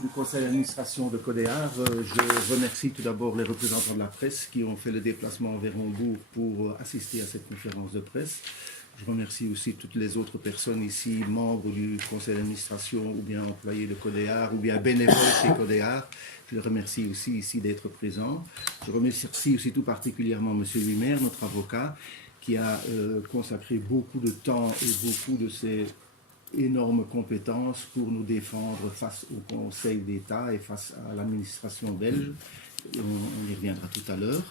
du conseil d'administration de Codéar, je remercie tout d'abord les représentants de la presse qui ont fait le déplacement vers Hambourg pour assister à cette conférence de presse. Je remercie aussi toutes les autres personnes ici, membres du conseil d'administration ou bien employés de Codéar ou bien bénévoles chez Codéar. Je les remercie aussi ici d'être présents. Je remercie aussi tout particulièrement M. Wimmer, notre avocat, qui a consacré beaucoup de temps et beaucoup de ses énormes compétences pour nous défendre face au Conseil d'État et face à l'administration belge. On y reviendra tout à l'heure.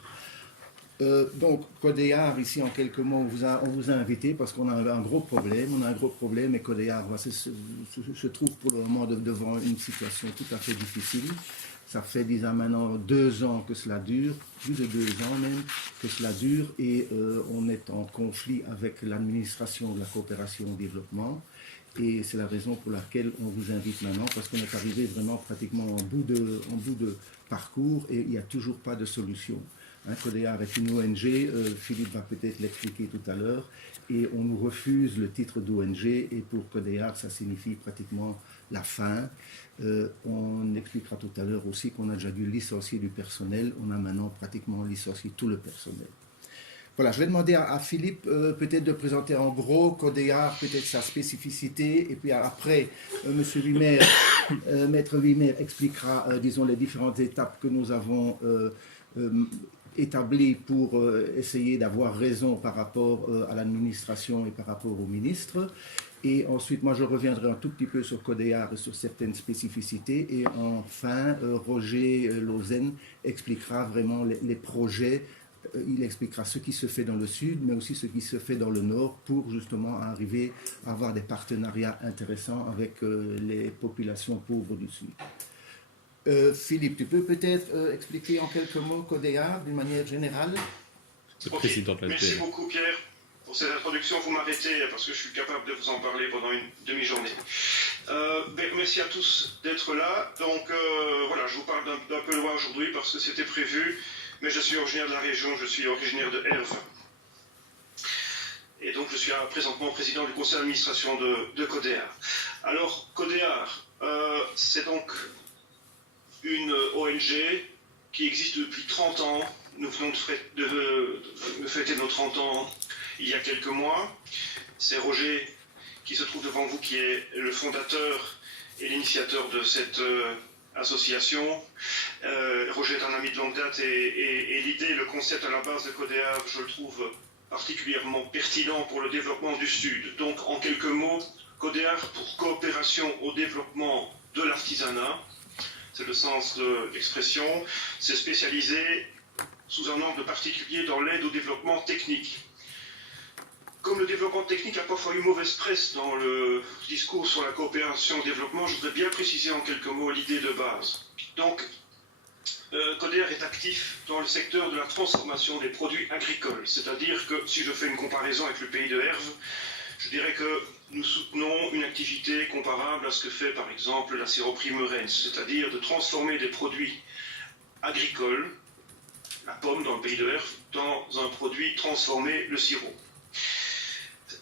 Donc, Codéar, ici, en quelques mots, on vous a invité parce qu'on a un gros problème. On a un gros problème et Codéar se trouve pour le moment devant une situation tout à fait difficile. Ça fait, disons maintenant, 2 ans que cela dure, plus de 2 ans même, que cela dure, et on est en conflit avec l'administration de la coopération au développement. Et c'est la raison pour laquelle on vous invite maintenant, parce qu'on est arrivé vraiment pratiquement en bout de parcours et il n'y a toujours pas de solution. Codéar est une ONG, Philippe va peut-être l'expliquer tout à l'heure, et on nous refuse le titre d'ONG, et pour Codéar, ça signifie pratiquement la fin. On expliquera tout à l'heure aussi qu'on a déjà dû licencier du personnel, on a maintenant pratiquement licencié tout le personnel. Voilà, je vais demander à Philippe peut-être de présenter en gros Codéar, peut-être sa spécificité, et puis après, Monsieur Wimmer, Maître Wimmer expliquera, disons, les différentes étapes que nous avons établies pour essayer d'avoir raison par rapport à l'administration et par rapport au ministre. Et ensuite, moi, je reviendrai un tout petit peu sur Codéar et sur certaines spécificités. Et enfin, Roger Lauzen expliquera vraiment les projets. Il expliquera ce qui se fait dans le sud, mais aussi ce qui se fait dans le nord pour justement arriver à avoir des partenariats intéressants avec les populations pauvres du sud. Philippe, tu peux peut-être expliquer en quelques mots Codéar d'une manière générale? Okay. Merci beaucoup Pierre pour cette introduction. Vous m'arrêtez parce que je suis capable de vous en parler pendant une demi-journée. Merci à tous d'être là. Donc voilà, je vous parle d'un peu loin aujourd'hui parce que c'était prévu. Mais je suis originaire de la région, je suis originaire de Herve. Et donc je suis présentement président du conseil d'administration de Codéar. Alors, Codéar, c'est donc une ONG qui existe depuis 30 ans. Nous venons de fêter nos 30 ans il y a quelques mois. C'est Roger qui se trouve devant vous, qui est le fondateur et l'initiateur de cette association. Roger est un ami de longue date et l'idée, le concept à la base de Codéar, je le trouve particulièrement pertinent pour le développement du Sud. Donc, en quelques mots, Codéar pour coopération au développement de l'artisanat, c'est le sens de l'expression, c'est spécialisé sous un angle particulier dans l'aide au développement technique. Comme le développement technique a parfois eu mauvaise presse dans le discours sur la coopération au développement, je voudrais bien préciser en quelques mots l'idée de base. Donc, Codéar est actif dans le secteur de la transformation des produits agricoles. C'est-à-dire que, si je fais une comparaison avec le pays de Herve, je dirais que nous soutenons une activité comparable à ce que fait par exemple la siroperie Meurens, c'est-à-dire de transformer des produits agricoles, la pomme dans le pays de Herve, dans un produit transformé, le sirop.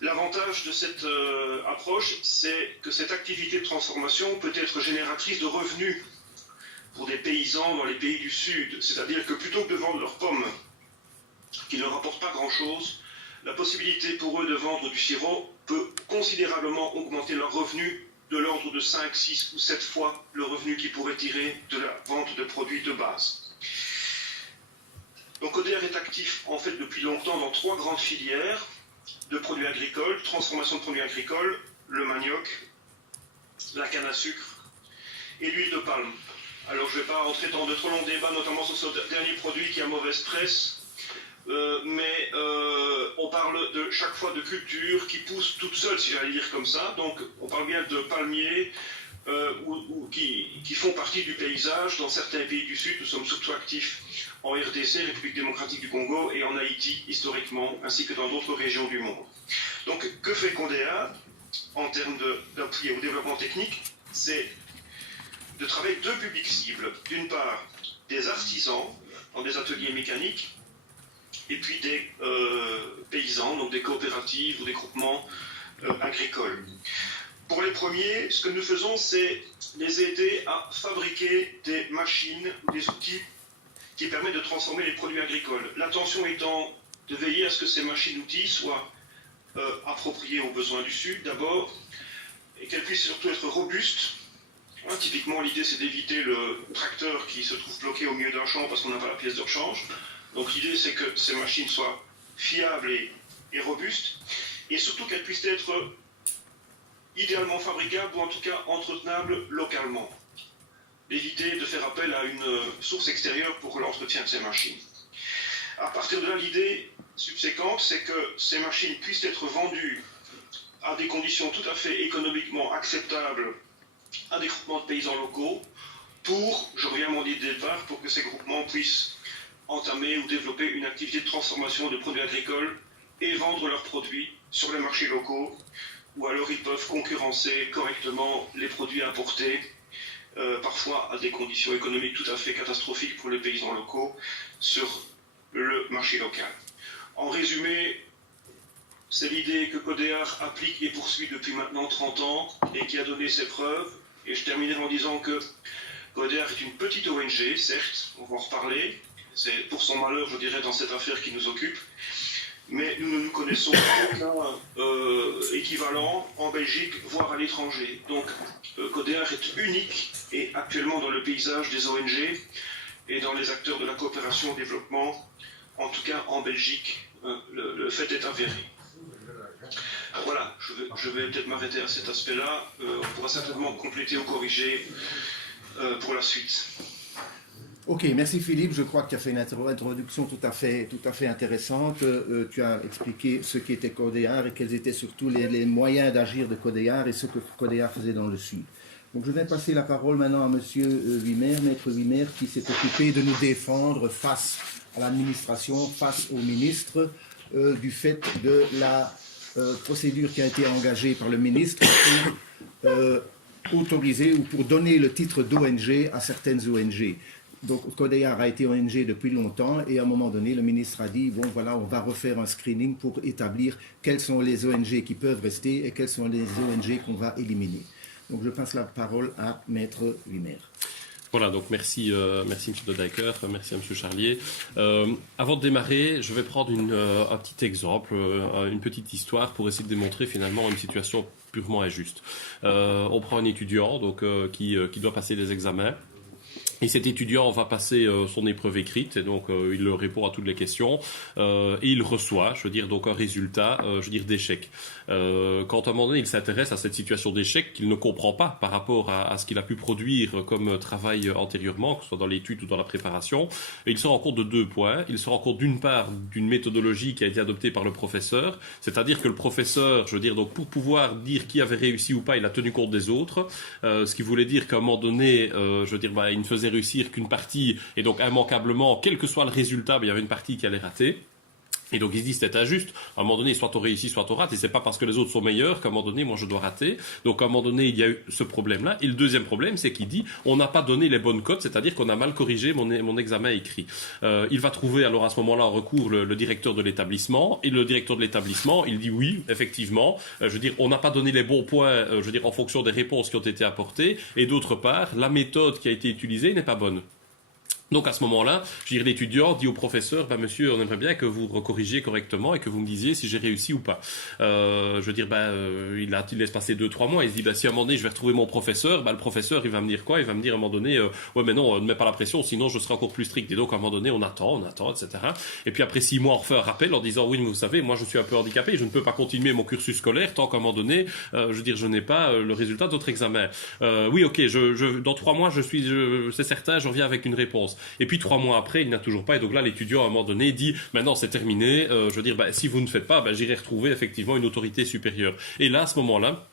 L'avantage de cette approche, c'est que cette activité de transformation peut être génératrice de revenus pour des paysans dans les pays du Sud. C'est-à-dire que plutôt que de vendre leurs pommes, qui ne leur apportent pas grand-chose, la possibilité pour eux de vendre du sirop peut considérablement augmenter leurs revenus de l'ordre de 5, 6 ou 7 fois le revenu qu'ils pourraient tirer de la vente de produits de base. Donc Codéar est actif en fait depuis longtemps dans 3 grandes filières de produits agricoles, transformation de produits agricoles, le manioc, la canne à sucre et l'huile de palme. Alors je ne vais pas rentrer dans de trop longs débats, notamment sur ce dernier produit qui a mauvaise presse, mais on parle de chaque fois de cultures qui poussent toutes seules, si j'allais dire comme ça. Donc on parle bien de palmiers qui font partie du paysage dans certains pays du Sud. Nous sommes surtout actifs en RDC, République démocratique du Congo, et en Haïti historiquement, ainsi que dans d'autres régions du monde. Donc que fait Codéar en termes d'appui au développement technique? C'est de travailler 2 publics cibles. D'une part, des artisans dans des ateliers mécaniques, et puis des paysans, donc des coopératives ou des groupements agricoles. Pour les premiers, ce que nous faisons, c'est les aider à fabriquer des machines, des outils qui permettent de transformer les produits agricoles. L'intention étant de veiller à ce que ces machines-outils soient appropriées aux besoins du Sud d'abord, et qu'elles puissent surtout être robustes. Typiquement, l'idée, c'est d'éviter le tracteur qui se trouve bloqué au milieu d'un champ parce qu'on n'a pas la pièce de rechange. Donc l'idée, c'est que ces machines soient fiables et robustes, et surtout qu'elles puissent être idéalement fabricables ou en tout cas entretenables localement. Éviter de faire appel à une source extérieure pour l'entretien de ces machines. À partir de là, l'idée subséquente, c'est que ces machines puissent être vendues à des conditions tout à fait économiquement acceptables à des groupements de paysans locaux pour, je reviens à mon idée de départ, pour que ces groupements puissent entamer ou développer une activité de transformation de produits agricoles et vendre leurs produits sur les marchés locaux, ou alors ils peuvent concurrencer correctement les produits importés, parfois à des conditions économiques tout à fait catastrophiques pour les paysans locaux, sur le marché local. En résumé, c'est l'idée que Codéar applique et poursuit depuis maintenant 30 ans et qui a donné ses preuves. Et je terminerai en disant que Codéar est une petite ONG, certes, on va en reparler, c'est pour son malheur, je dirais, dans cette affaire qui nous occupe, mais nous ne nous connaissons aucun équivalent en Belgique, voire à l'étranger. Donc Codéar est unique et actuellement dans le paysage des ONG et dans les acteurs de la coopération au développement, en tout cas en Belgique, le fait est avéré. Voilà, je vais peut-être m'arrêter à cet aspect-là. On pourra certainement compléter ou corriger pour la suite. Ok, merci Philippe. Je crois que tu as fait une introduction tout à fait intéressante. Tu as expliqué ce qu'était Codéar et quels étaient surtout les moyens d'agir de Codéar et ce que Codéar faisait dans le Sud. Donc je vais passer la parole maintenant à Monsieur Wimmer, Maître Wimmer, qui s'est occupé de nous défendre face à l'administration, face au ministre, du fait de la procédure qui a été engagée par le ministre pour autoriser ou pour donner le titre d'ONG à certaines ONG. Donc Codéar a été ONG depuis longtemps et à un moment donné, le ministre a dit, bon voilà, on va refaire un screening pour établir quelles sont les ONG qui peuvent rester et quelles sont les ONG qu'on va éliminer. Donc je passe la parole à Maître Wimmer. Voilà, donc merci M. de Dijker, merci à M. Charlier. Avant de démarrer, je vais prendre un petit exemple, une petite histoire pour essayer de démontrer finalement une situation purement injuste. On prend un étudiant donc, qui doit passer des examens. Et cet étudiant va passer son épreuve écrite, et donc il répond à toutes les questions, et il reçoit, je veux dire, donc un résultat, d'échec. Quand à un moment donné il s'intéresse à cette situation d'échec qu'il ne comprend pas par rapport à ce qu'il a pu produire comme travail antérieurement, que ce soit dans l'étude ou dans la préparation, et il se rend compte de 2 points. Il se rend compte d'une part d'une méthodologie qui a été adoptée par le professeur, c'est-à-dire que le professeur, je veux dire, donc pour pouvoir dire qui avait réussi ou pas, il a tenu compte des autres, ce qui voulait dire qu'à un moment donné, je veux dire, il ne faisait réussir qu'une partie, et donc immanquablement, quel que soit le résultat, il y avait une partie qui allait rater. Et donc il se dit c'est injuste, à un moment donné soit on réussit soit on rate, et c'est pas parce que les autres sont meilleurs qu'à un moment donné moi je dois rater. Donc à un moment donné il y a eu ce problème là, et le deuxième problème c'est qu'il dit on n'a pas donné les bonnes cotes, c'est-à-dire qu'on a mal corrigé mon examen écrit. Il va trouver alors à ce moment là en recours le directeur de l'établissement, et le directeur de l'établissement il dit oui effectivement, je veux dire on n'a pas donné les bons points, je veux dire en fonction des réponses qui ont été apportées, et d'autre part la méthode qui a été utilisée n'est pas bonne. Donc à ce moment-là, je veux dire, l'étudiant dit au professeur, monsieur, on aimerait bien que vous recorrigiez correctement et que vous me disiez si j'ai réussi ou pas. Je veux dire, il laisse passer 2-3 mois, il se dit, si à un moment donné je vais retrouver mon professeur, le professeur il va me dire quoi? Il va me dire à un moment donné, ouais mais non, ne mets pas la pression, sinon je serai encore plus strict. Et donc à un moment donné on attend, etc. Et puis après 6 mois on refait un rappel en disant, oui mais vous savez, moi je suis un peu handicapé, je ne peux pas continuer mon cursus scolaire tant qu'à un moment donné, je veux dire, je n'ai pas le résultat de votre examen. Oui ok, dans 3 mois c'est certain, je reviens avec une réponse. Et puis 3 mois après, il n'a toujours pas. Et donc là, l'étudiant, à un moment donné, dit maintenant, c'est terminé. Je veux dire, si vous ne faites pas, j'irai retrouver effectivement une autorité supérieure. Et là, à ce moment-là,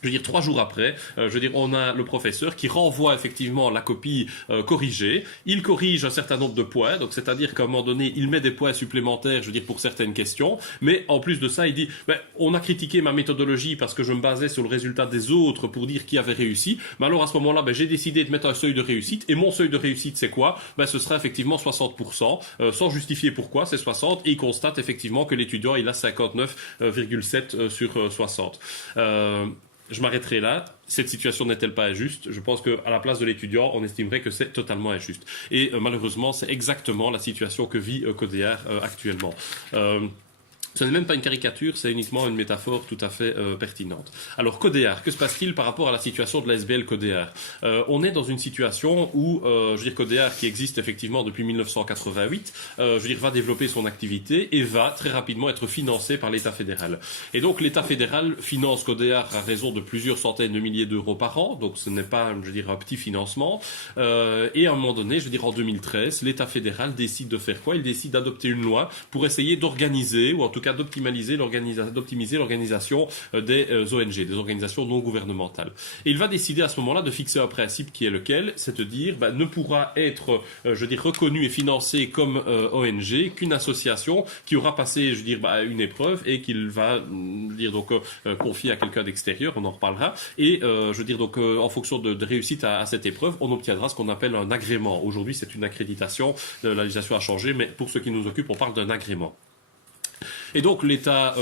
je veux dire 3 jours après, je veux dire on a le professeur qui renvoie effectivement la copie corrigée. Il corrige un certain nombre de points, donc c'est-à-dire qu'à un moment donné il met des points supplémentaires, je veux dire pour certaines questions. Mais en plus de ça, il dit on a critiqué ma méthodologie parce que je me basais sur le résultat des autres pour dire qui avait réussi. Mais alors à ce moment-là, j'ai décidé de mettre un seuil de réussite. Et mon seuil de réussite c'est quoi? Ce sera effectivement 60%, sans justifier pourquoi c'est 60. Et il constate effectivement que l'étudiant il a 59,7 sur 60. Je m'arrêterai là. Cette situation n'est-elle pas injuste? Je pense qu'à la place de l'étudiant, on estimerait que c'est totalement injuste. Et malheureusement, c'est exactement la situation que vit Codéar actuellement. Ce n'est même pas une caricature, c'est uniquement une métaphore tout à fait pertinente. Alors, Codéar, que se passe-t-il par rapport à la situation de la SBL Codéar? On est dans une situation où, Codéar, qui existe effectivement depuis 1988, va développer son activité et va très rapidement être financé par l'État fédéral. Et donc, l'État fédéral finance Codéar à raison de plusieurs centaines de milliers d'euros par an, donc ce n'est pas, un petit financement. Et à un moment donné, en 2013, l'État fédéral décide de faire quoi? Il décide d'adopter une loi pour essayer d'organiser, ou en tout cas d'optimiser l'organisation des ONG, des organisations non gouvernementales. Et il va décider à ce moment-là de fixer un principe qui est lequel? C'est de dire, ne pourra être, reconnu et financé comme ONG qu'une association qui aura passé, une épreuve et qu'il va, confier à quelqu'un d'extérieur, on en reparlera. Et, en fonction de réussite à cette épreuve, on obtiendra ce qu'on appelle un agrément. Aujourd'hui, c'est une accréditation. La législation a changé, mais pour ce qui nous occupe, on parle d'un agrément. Et donc l'État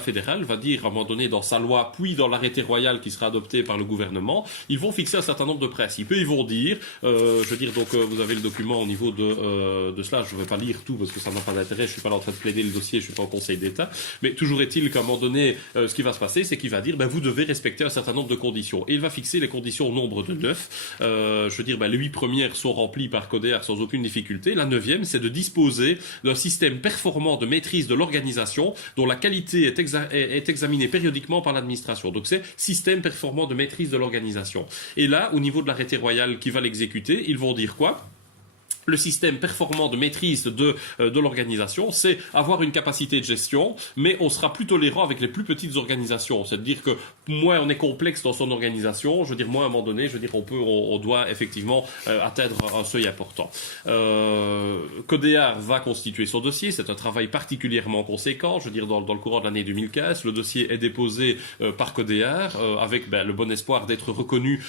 fédéral va dire à un moment donné dans sa loi, puis dans l'arrêté royal qui sera adopté par le gouvernement, ils vont fixer un certain nombre de principes. Et ils vont dire, vous avez le document au niveau de cela, je ne vais pas lire tout parce que ça n'a pas d'intérêt, je ne suis pas là en train de plaider le dossier, je ne suis pas au Conseil d'État, mais toujours est-il qu'à un moment donné, ce qui va se passer, c'est qu'il va dire, vous devez respecter un certain nombre de conditions. Et il va fixer les conditions au nombre de 9. Les 8 premières sont remplies par Codéar sans aucune difficulté. La 9e, c'est de disposer d'un système performant de maîtrise de l'organisation dont la qualité est examinée périodiquement par l'administration. Donc c'est système performant de maîtrise de l'organisation. Et là, au niveau de l'arrêté royal qui va l'exécuter, ils vont dire quoi? Le système performant de maîtrise de l'organisation, c'est avoir une capacité de gestion, mais on sera plus tolérant avec les plus petites organisations. C'est-à-dire que moins on est complexe dans son organisation, moins à un moment donné, on doit effectivement atteindre un seuil important. Codéar va constituer son dossier, c'est un travail particulièrement conséquent. Dans le courant de l'année 2015, le dossier est déposé par Codéar avec le bon espoir d'être reconnu,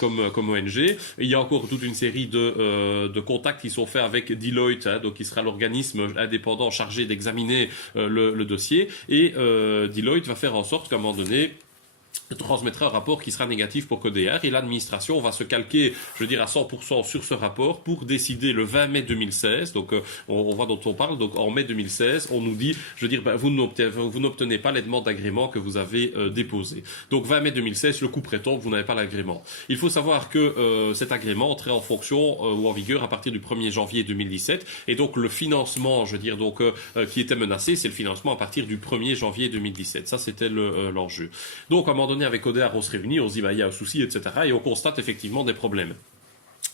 comme ONG. Et il y a encore toute une série de contacts qui sont faits avec Deloitte, donc qui sera l'organisme indépendant chargé d'examiner le dossier. Et Deloitte va faire en sorte qu'à un moment donné, transmettra un rapport qui sera négatif pour Codéar et l'administration va se calquer, à 100% sur ce rapport pour décider le 20 mai 2016. Donc, on voit dont on parle. Donc, en mai 2016, on nous dit, vous n'obtenez pas les demandes d'agrément que vous avez déposées. Donc, 20 mai 2016, le coup prétend que vous n'avez pas l'agrément. Il faut savoir que cet agrément entrait en fonction ou en vigueur à partir du 1er janvier 2017. Et donc, le financement, qui était menacé, c'est le financement à partir du 1er janvier 2017. Ça, c'était l'enjeu. Donc, à un moment donné, avec Codéar, on se réunit, on se dit, il y a un souci, etc. Et on constate effectivement des problèmes.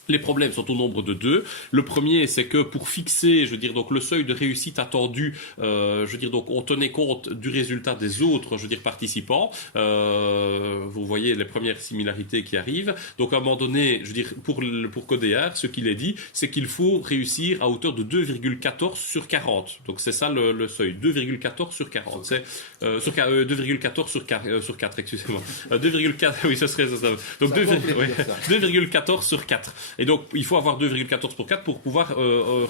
Les problèmes sont au nombre de 2. Le premier, c'est que pour fixer, le seuil de réussite attendu, on tenait compte du résultat des autres, participants. Vous voyez les premières similarités qui arrivent. Donc, à un moment donné, pour Codéar, ce qu'il est dit, c'est qu'il faut réussir à hauteur de 2,14 sur 40. Donc, c'est ça le seuil. 2,14 sur 40. C'est, 2,14 sur 4, excusez-moi. 2,4, oui, ce serait ça. Donc, 2,14 sur 4. Et donc, il faut avoir 2,14 pour 4 pour pouvoir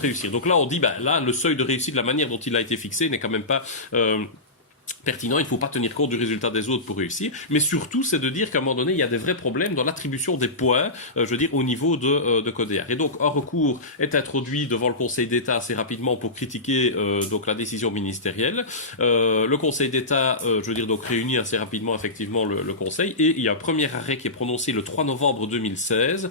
réussir. Donc là, on dit, là, le seuil de réussite, la manière dont il a été fixé n'est quand même pas pertinent, il ne faut pas tenir compte du résultat des autres pour réussir, mais surtout c'est de dire qu'à un moment donné il y a des vrais problèmes dans l'attribution des points, au niveau de Codéar. Et donc un recours est introduit devant le Conseil d'État assez rapidement pour critiquer la décision ministérielle. Le Conseil d'État, réunit assez rapidement effectivement le Conseil et il y a un premier arrêt qui est prononcé le 3 novembre 2016,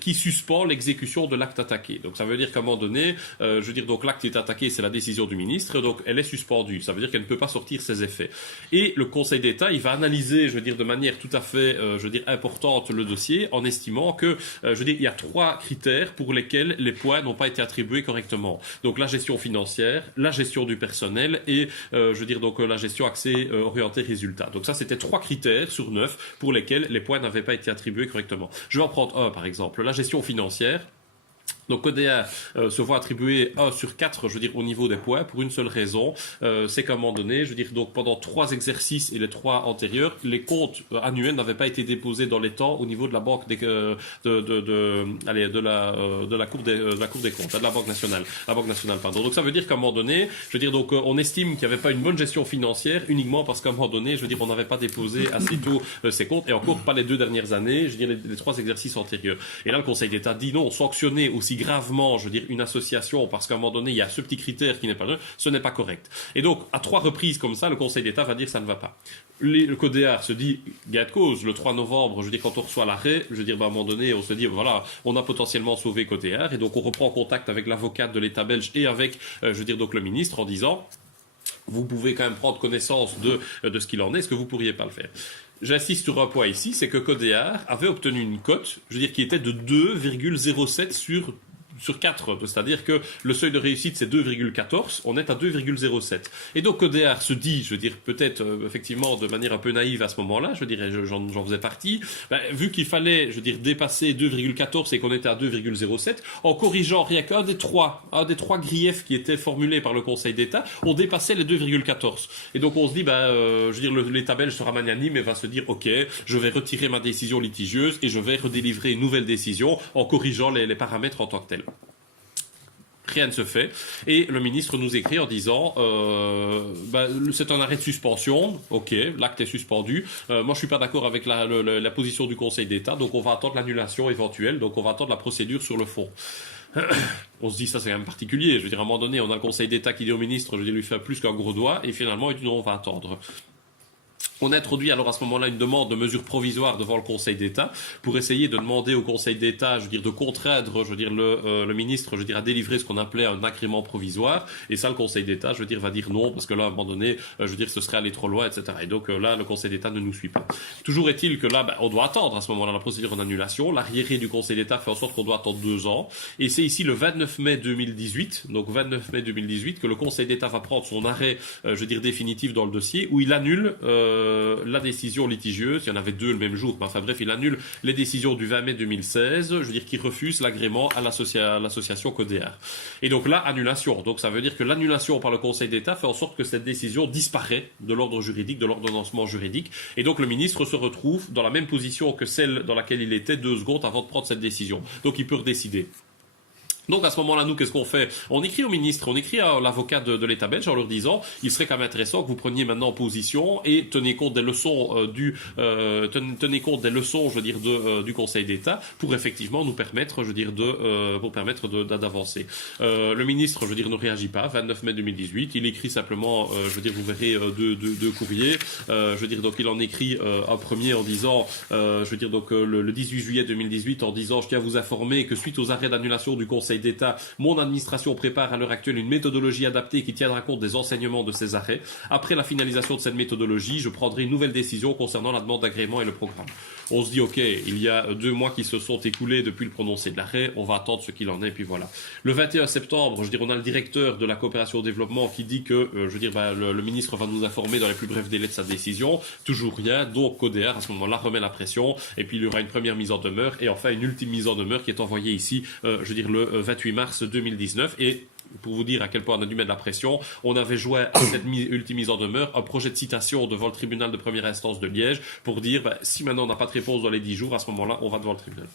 qui suspend l'exécution de l'acte attaqué. Donc ça veut dire qu'à un moment donné, l'acte est attaqué, c'est la décision du ministre, donc elle est suspendue. Ça veut dire qu'elle ne peut pas sortir ses effets. Et le Conseil d'État, il va analyser, de manière tout à fait, importante le dossier en estimant que, il y a 3 critères pour lesquels les points n'ont pas été attribués correctement. Donc la gestion financière, la gestion du personnel et, la gestion axée orientée résultat. Donc ça, c'était 3 critères sur 9 pour lesquels les points n'avaient pas été attribués correctement. Je vais en prendre un, par exemple. La gestion financière. Donc Codea se voit attribuer 1 sur 4, je veux dire, au niveau des points, pour une seule raison, c'est qu'à un moment donné, je veux dire, donc pendant 3 exercices et les 3 antérieurs, les comptes annuels n'avaient pas été déposés dans les temps au niveau de la banque de la Cour des comptes, de la Banque nationale, pardon. Donc ça veut dire qu'à un moment donné, je veux dire, donc on estime qu'il n'y avait pas une bonne gestion financière uniquement parce qu'à un moment donné, je veux dire, on n'avait pas déposé assez tôt ces comptes, et encore pas les 2 dernières années, je veux dire, les 3 exercices antérieurs. Et là, le Conseil d'État dit non, sanctionner aussi gravement, je veux dire, une association parce qu'à un moment donné, il y a ce petit critère qui n'est pas là, ce n'est pas correct. Et donc, à 3 reprises comme ça, le Conseil d'État va dire ça ne va pas. Le Codéar se dit, gain de cause, le 3 novembre, je veux dire, quand on reçoit l'arrêt, je veux dire, à un moment donné, on se dit, voilà, on a potentiellement sauvé Codéar, et donc on reprend contact avec l'avocate de l'État belge et avec, je veux dire, donc le ministre en disant, vous pouvez quand même prendre connaissance de ce qu'il en est, est-ce que vous pourriez pas le faire? J'insiste sur un point ici, c'est que Codéar avait obtenu une cote, je veux dire, qui était de 2,07 sur 4, c'est-à-dire que le seuil de réussite c'est 2,14, on est à 2,07. Et donc Codéar se dit, je veux dire, peut-être effectivement de manière un peu naïve à ce moment-là, je dirais, j'en faisais partie, vu qu'il fallait, je veux dire, dépasser 2,14 et qu'on était à 2,07, en corrigeant rien qu'un des trois griefs qui étaient formulés par le Conseil d'État, on dépassait les 2,14. Et donc on se dit, je veux dire, l'État belge sera magnanime et va se dire, ok, je vais retirer ma décision litigieuse et je vais redélivrer une nouvelle décision en corrigeant les paramètres en tant que tels. Rien ne se fait. Et le ministre nous écrit en disant c'est un arrêt de suspension. Ok, l'acte est suspendu. Moi, je suis pas d'accord avec la position du Conseil d'État, donc on va attendre l'annulation éventuelle. Donc on va attendre la procédure sur le fond. On se dit ça c'est quand même particulier. Je veux dire, à un moment donné, on a le Conseil d'État qui dit au ministre, je veux dire, lui fait plus qu'un gros doigt, et finalement il dit non, on va attendre. On a introduit alors à ce moment-là une demande de mesure provisoire devant le Conseil d'État pour essayer de demander au Conseil d'État, je veux dire, de contraindre, je veux dire, le ministre, je veux dire, à délivrer ce qu'on appelait un agrément provisoire. Et ça, le Conseil d'État, je veux dire, va dire non parce que là, à un moment donné, je veux dire, ce serait aller trop loin, etc. Et donc là, le Conseil d'État ne nous suit pas. Toujours est-il que là, on doit attendre à ce moment-là la procédure en annulation. L'arriéré du Conseil d'État fait en sorte qu'on doit attendre 2 ans. Et c'est ici le 29 mai 2018, donc 29 mai 2018, que le Conseil d'État va prendre son arrêt, je veux dire, définitif dans le dossier où il annule la décision litigieuse, il y en avait 2 le même jour, mais enfin bref, il annule les décisions du 20 mai 2016, je veux dire qu'il refuse l'agrément à l'association Codéar. Et donc là, annulation. Donc ça veut dire que l'annulation par le Conseil d'État fait en sorte que cette décision disparaît de l'ordre juridique, de l'ordonnancement juridique, et donc le ministre se retrouve dans la même position que celle dans laquelle il était 2 secondes avant de prendre cette décision. Donc il peut redécider. Donc à ce moment-là, nous, qu'est-ce qu'on fait? On écrit au ministre, on écrit à l'avocat de l'État belge en leur disant, il serait quand même intéressant que vous preniez maintenant position et tenez compte des leçons tenez compte des leçons, je veux dire, du Conseil d'État pour effectivement nous permettre, je veux dire, d'avancer. Le ministre, je veux dire, ne réagit pas. 29 mai 2018, il écrit simplement, je veux dire, vous verrez 2 courriers. Je veux dire, donc il en écrit un premier en disant, je veux dire, donc le 18 juillet 2018 en disant, je tiens à vous informer que suite aux arrêts d'annulation du Conseil d'État, mon administration prépare à l'heure actuelle une méthodologie adaptée qui tiendra compte des enseignements de ces arrêts. Après la finalisation de cette méthodologie, je prendrai une nouvelle décision concernant la demande d'agrément et le programme. On se dit, ok, il y a 2 mois qui se sont écoulés depuis le prononcé de l'arrêt, on va attendre ce qu'il en est, et puis voilà. Le 21 septembre, je veux dire, on a le directeur de la coopération au développement qui dit que, je veux dire, le ministre va nous informer dans les plus brefs délais de sa décision. Toujours rien, donc Codéar, à ce moment-là, remet la pression, et puis il y aura une première mise en demeure, et enfin une ultime mise en demeure qui est envoyée ici, je veux dire, le 28 mars 2019, et pour vous dire à quel point on a dû mettre la pression, on avait joué à cette ultime mise en demeure un projet de citation devant le tribunal de première instance de Liège pour dire, si maintenant on n'a pas de réponse dans les 10 jours, à ce moment-là, on va devant le tribunal.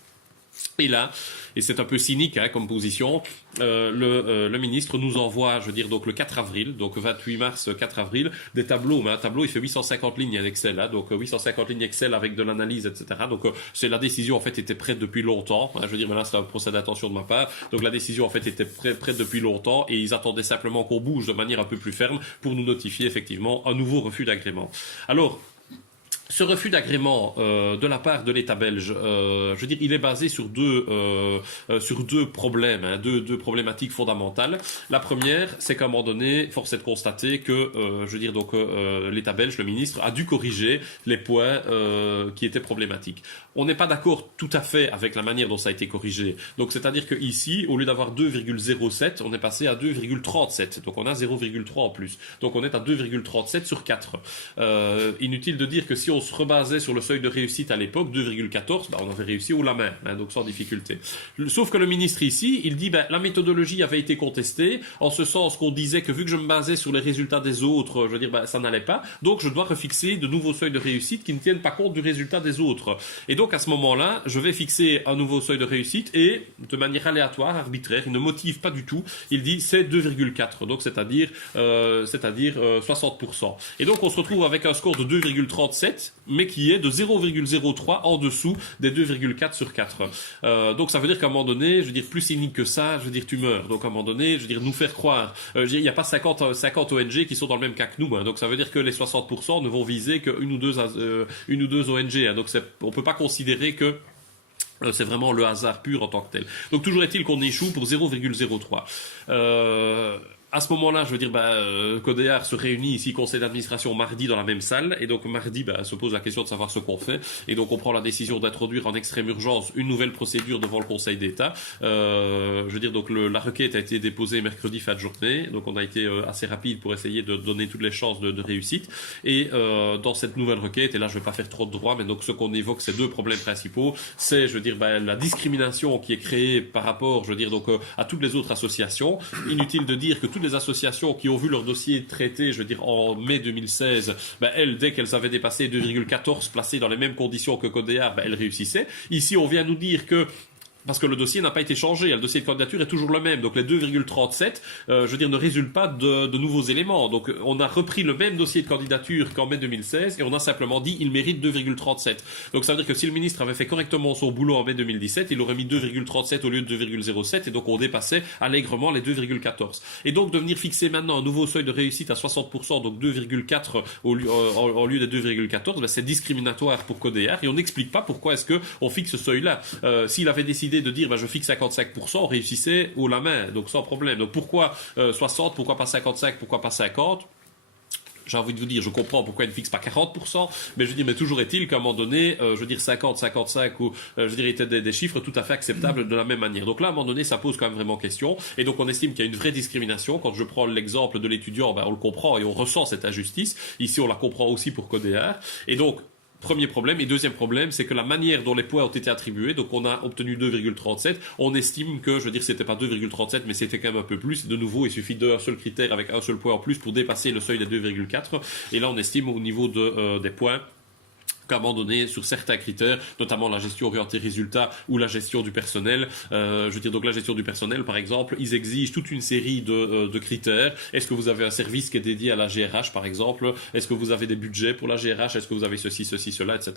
Et là, et c'est un peu cynique comme position, le ministre nous envoie, je veux dire, donc le 4 avril, donc 28 mars, 4 avril, des tableaux. Mais un tableau, il fait 850 lignes en Excel, donc 850 lignes Excel avec de l'analyse, etc. Donc c'est la décision en fait était prête depuis longtemps. Je veux dire, maintenant c'est un procès d'attention de ma part. Donc la décision en fait était prête depuis longtemps et ils attendaient simplement qu'on bouge de manière un peu plus ferme pour nous notifier effectivement un nouveau refus d'agrément. Alors, ce refus d'agrément de la part de l'État belge, je veux dire, il est basé sur deux problèmes, deux problématiques fondamentales. La première, c'est qu'à un moment donné, force est de constater que, je veux dire, donc l'État belge, le ministre, a dû corriger les points qui étaient problématiques. On n'est pas d'accord tout à fait avec la manière dont ça a été corrigé. Donc, c'est-à-dire que ici, au lieu d'avoir 2,07, on est passé à 2,37. Donc, on a 0,3 en plus. Donc, on est à 2,37 sur 4. Inutile de dire que si on se rebasait sur le seuil de réussite à l'époque, 2,14, on avait réussi haut la main, donc sans difficulté. Sauf que le ministre ici, il dit la méthodologie avait été contestée, en ce sens qu'on disait que vu que je me basais sur les résultats des autres, ça n'allait pas, donc je dois refixer de nouveaux seuils de réussite qui ne tiennent pas compte du résultat des autres. Et donc à ce moment-là, je vais fixer un nouveau seuil de réussite et de manière aléatoire, arbitraire, il ne motive pas du tout, il dit c'est 2,4, donc c'est-à-dire 60%. Et donc on se retrouve avec un score de 2,37, mais qui est de 0,03 en dessous des 2,4 sur 4. Donc ça veut dire qu'à un moment donné, plus cynique que ça, tu meurs. Donc à un moment donné, nous faire croire, il n'y a pas 50 ONG qui sont dans le même cas que nous, donc ça veut dire que les 60% ne vont viser qu'une ou deux ONG, donc on peut pas considérer que c'est vraiment le hasard pur en tant que tel. Donc toujours est-il qu'on échoue pour 0,03. À ce moment-là, Codéar se réunit ici, conseil d'administration, mardi dans la même salle. Et donc, mardi, se pose la question de savoir ce qu'on fait. Et donc, on prend la décision d'introduire en extrême urgence une nouvelle procédure devant le Conseil d'État. Donc, la requête a été déposée mercredi fin de journée. Donc, on a été assez rapide pour essayer de donner toutes les chances de réussite. Et dans cette nouvelle requête, et là, je ne vais pas faire trop de droit, mais donc, ce qu'on évoque, c'est deux problèmes principaux. C'est, la discrimination qui est créée par rapport, à toutes les autres associations. Inutile de dire que toutes les associations qui ont vu leur dossier traité, en mai 2016, elles, dès qu'elles avaient dépassé 2,14 placées dans les mêmes conditions que Codéar, elles réussissaient. Ici, on vient nous dire que parce que le dossier n'a pas été changé, le dossier de candidature est toujours le même. Donc les 2,37, ne résultent pas de nouveaux éléments. Donc on a repris le même dossier de candidature qu'en mai 2016 et on a simplement dit il mérite 2,37. Donc ça veut dire que si le ministre avait fait correctement son boulot en mai 2017, il aurait mis 2,37 au lieu de 2,07 et donc on dépassait allègrement les 2,14. Et donc de venir fixer maintenant un nouveau seuil de réussite à 60%, donc 2,4 en lieu des 2,14, c'est discriminatoire pour Codéar et on n'explique pas pourquoi est-ce que on fixe ce seuil-là. S'il avait décidé de dire je fixe 55%, on réussissait haut la main, donc sans problème. Donc pourquoi 60, pourquoi pas 55, pourquoi pas 50? J'ai envie de vous dire, je comprends pourquoi il ne fixe pas 40%, mais mais toujours est-il qu'à un moment donné, 50, 55 ou, étaient des chiffres tout à fait acceptables de la même manière. Donc là, à un moment donné, ça pose quand même vraiment question. Et donc, on estime qu'il y a une vraie discrimination. Quand je prends l'exemple de l'étudiant, on le comprend et on ressent cette injustice. Ici, on la comprend aussi pour Codéar. Et donc, premier problème. Et deuxième problème, c'est que la manière dont les points ont été attribués, donc on a obtenu 2,37, on estime que, c'était pas 2,37, mais c'était quand même un peu plus. De nouveau, il suffit d'un seul critère avec un seul point en plus pour dépasser le seuil des 2,4. Et là, on estime au niveau des points qu'à un moment donné, sur certains critères, notamment la gestion orientée résultat ou la gestion du personnel, donc la gestion du personnel, par exemple, ils exigent toute une série de critères. Est-ce que vous avez un service qui est dédié à la GRH, par exemple? Est-ce que vous avez des budgets pour la GRH? Est-ce que vous avez ceci, cela, etc.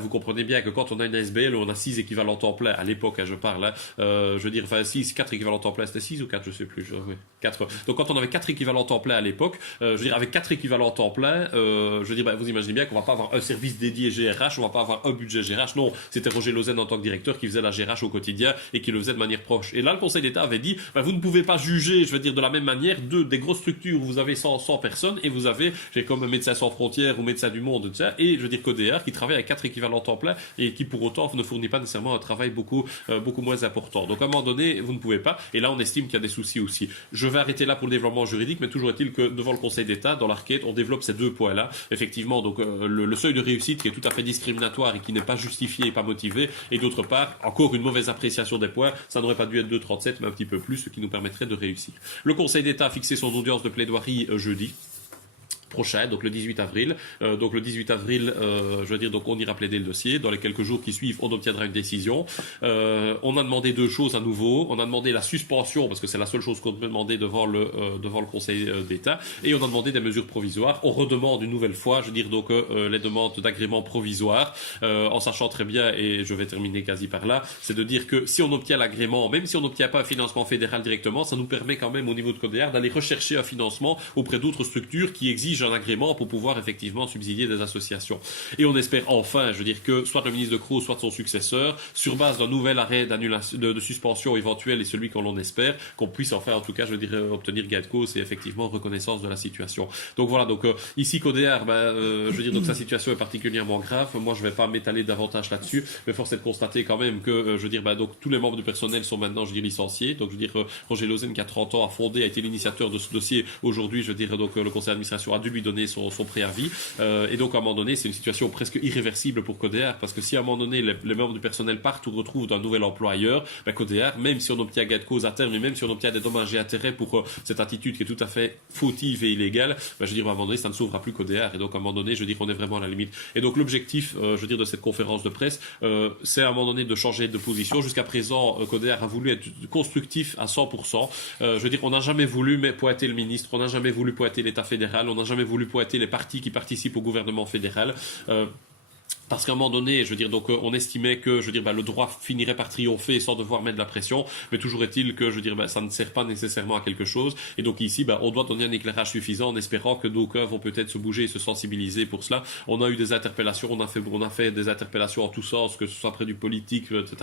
Vous comprenez bien que quand on a une ASBL, on a 6 équivalents temps plein, à l'époque, je parle, 4 équivalents temps plein, c'était 6 ou 4, je sais plus, 4. Donc quand on avait 4 équivalents temps plein à l'époque, avec 4 équivalents temps plein, vous imaginez bien qu'on va pas avoir un service dédié GRH, on va pas avoir un budget GRH. Non, c'était Roger Lausanne en tant que directeur qui faisait la GRH au quotidien et qui le faisait de manière proche. Et là, le Conseil d'État avait dit, vous ne pouvez pas juger, de la même manière, des grosses structures où vous avez 100 personnes et vous avez, comme Médecins sans frontières ou Médecins du Monde, tout ça, et Codéar qui travaille avec 4 équivalents temps plein et qui pour autant ne fournit pas nécessairement un travail beaucoup moins important. Donc à un moment donné, vous ne pouvez pas. Et là, on estime qu'il y a des soucis aussi. Je vais arrêter là pour le développement juridique, mais toujours est-il que devant le Conseil d'État, dans l'arcade, on développe ces deux points-là. Effectivement, donc le seuil de réussite qui est tout à fait discriminatoire et qui n'est pas justifié et pas motivé, et d'autre part, encore une mauvaise appréciation des points, ça n'aurait pas dû être 2,37 mais un petit peu plus, ce qui nous permettrait de réussir. Le Conseil d'État a fixé son audience de plaidoirie jeudi prochain, donc le 18 avril. Donc le 18 avril, donc on ira plaider le dossier. Dans les quelques jours qui suivent, on obtiendra une décision. On a demandé deux choses à nouveau. On a demandé la suspension, parce que c'est la seule chose qu'on peut demander devant le Conseil d'État, et on a demandé des mesures provisoires. On redemande une nouvelle fois, les demandes d'agrément provisoire, en sachant très bien, et je vais terminer quasi par là, c'est de dire que si on obtient l'agrément, même si on n'obtient pas un financement fédéral directement, ça nous permet quand même au niveau de Codéar d'aller rechercher un financement auprès d'autres structures qui exigent un agrément pour pouvoir effectivement subsidier des associations. Et on espère enfin, que soit le ministre de Croo, soit son successeur, sur base d'un nouvel arrêt d'annulation, de suspension éventuelle et celui qu'on l'on espère, qu'on puisse enfin, en tout cas, obtenir gain de cause et effectivement reconnaissance de la situation. Donc voilà, ici Codéar, donc sa situation est particulièrement grave. Moi, je vais pas m'étaler davantage là-dessus, mais force est de constater quand même que, donc tous les membres du personnel sont maintenant, licenciés. Donc, Roger Lausanne, qui a 30 ans, a été l'initiateur de ce dossier. Aujourd'hui, le conseil d'administration a dû lui donner son préavis. Et donc, à un moment donné, c'est une situation presque irréversible pour Codéar, parce que si à un moment donné, les membres du personnel partent ou retrouvent un nouvel emploi ailleurs, Codéar, même si on obtient gain de cause à terme, et même si on obtient des dommages et intérêts pour cette attitude qui est tout à fait fautive et illégale, je veux dire, à un moment donné, ça ne sauvera plus Codéar. Et donc, à un moment donné, je veux dire, on est vraiment à la limite. Et donc, l'objectif, je veux dire, de cette conférence de presse, c'est à un moment donné de changer de position. Jusqu'à présent, Codéar a voulu être constructif à 100%. Je veux dire, on n'a jamais voulu pointer le ministre, on n'a jamais voulu pointer l'État fédéral, on n'a jamais voulu pointer les partis qui participent au gouvernement fédéral. Parce qu'à un moment donné, je veux dire, donc on estimait que, je veux dire, le droit finirait par triompher sans devoir mettre de la pression, mais toujours est-il que, je veux dire, ça ne sert pas nécessairement à quelque chose. Et donc ici, on doit donner un éclairage suffisant en espérant que nos cœurs vont peut-être se bouger et se sensibiliser pour cela. On a eu des interpellations, on a fait des interpellations en tous sens, que ce soit près du politique, etc.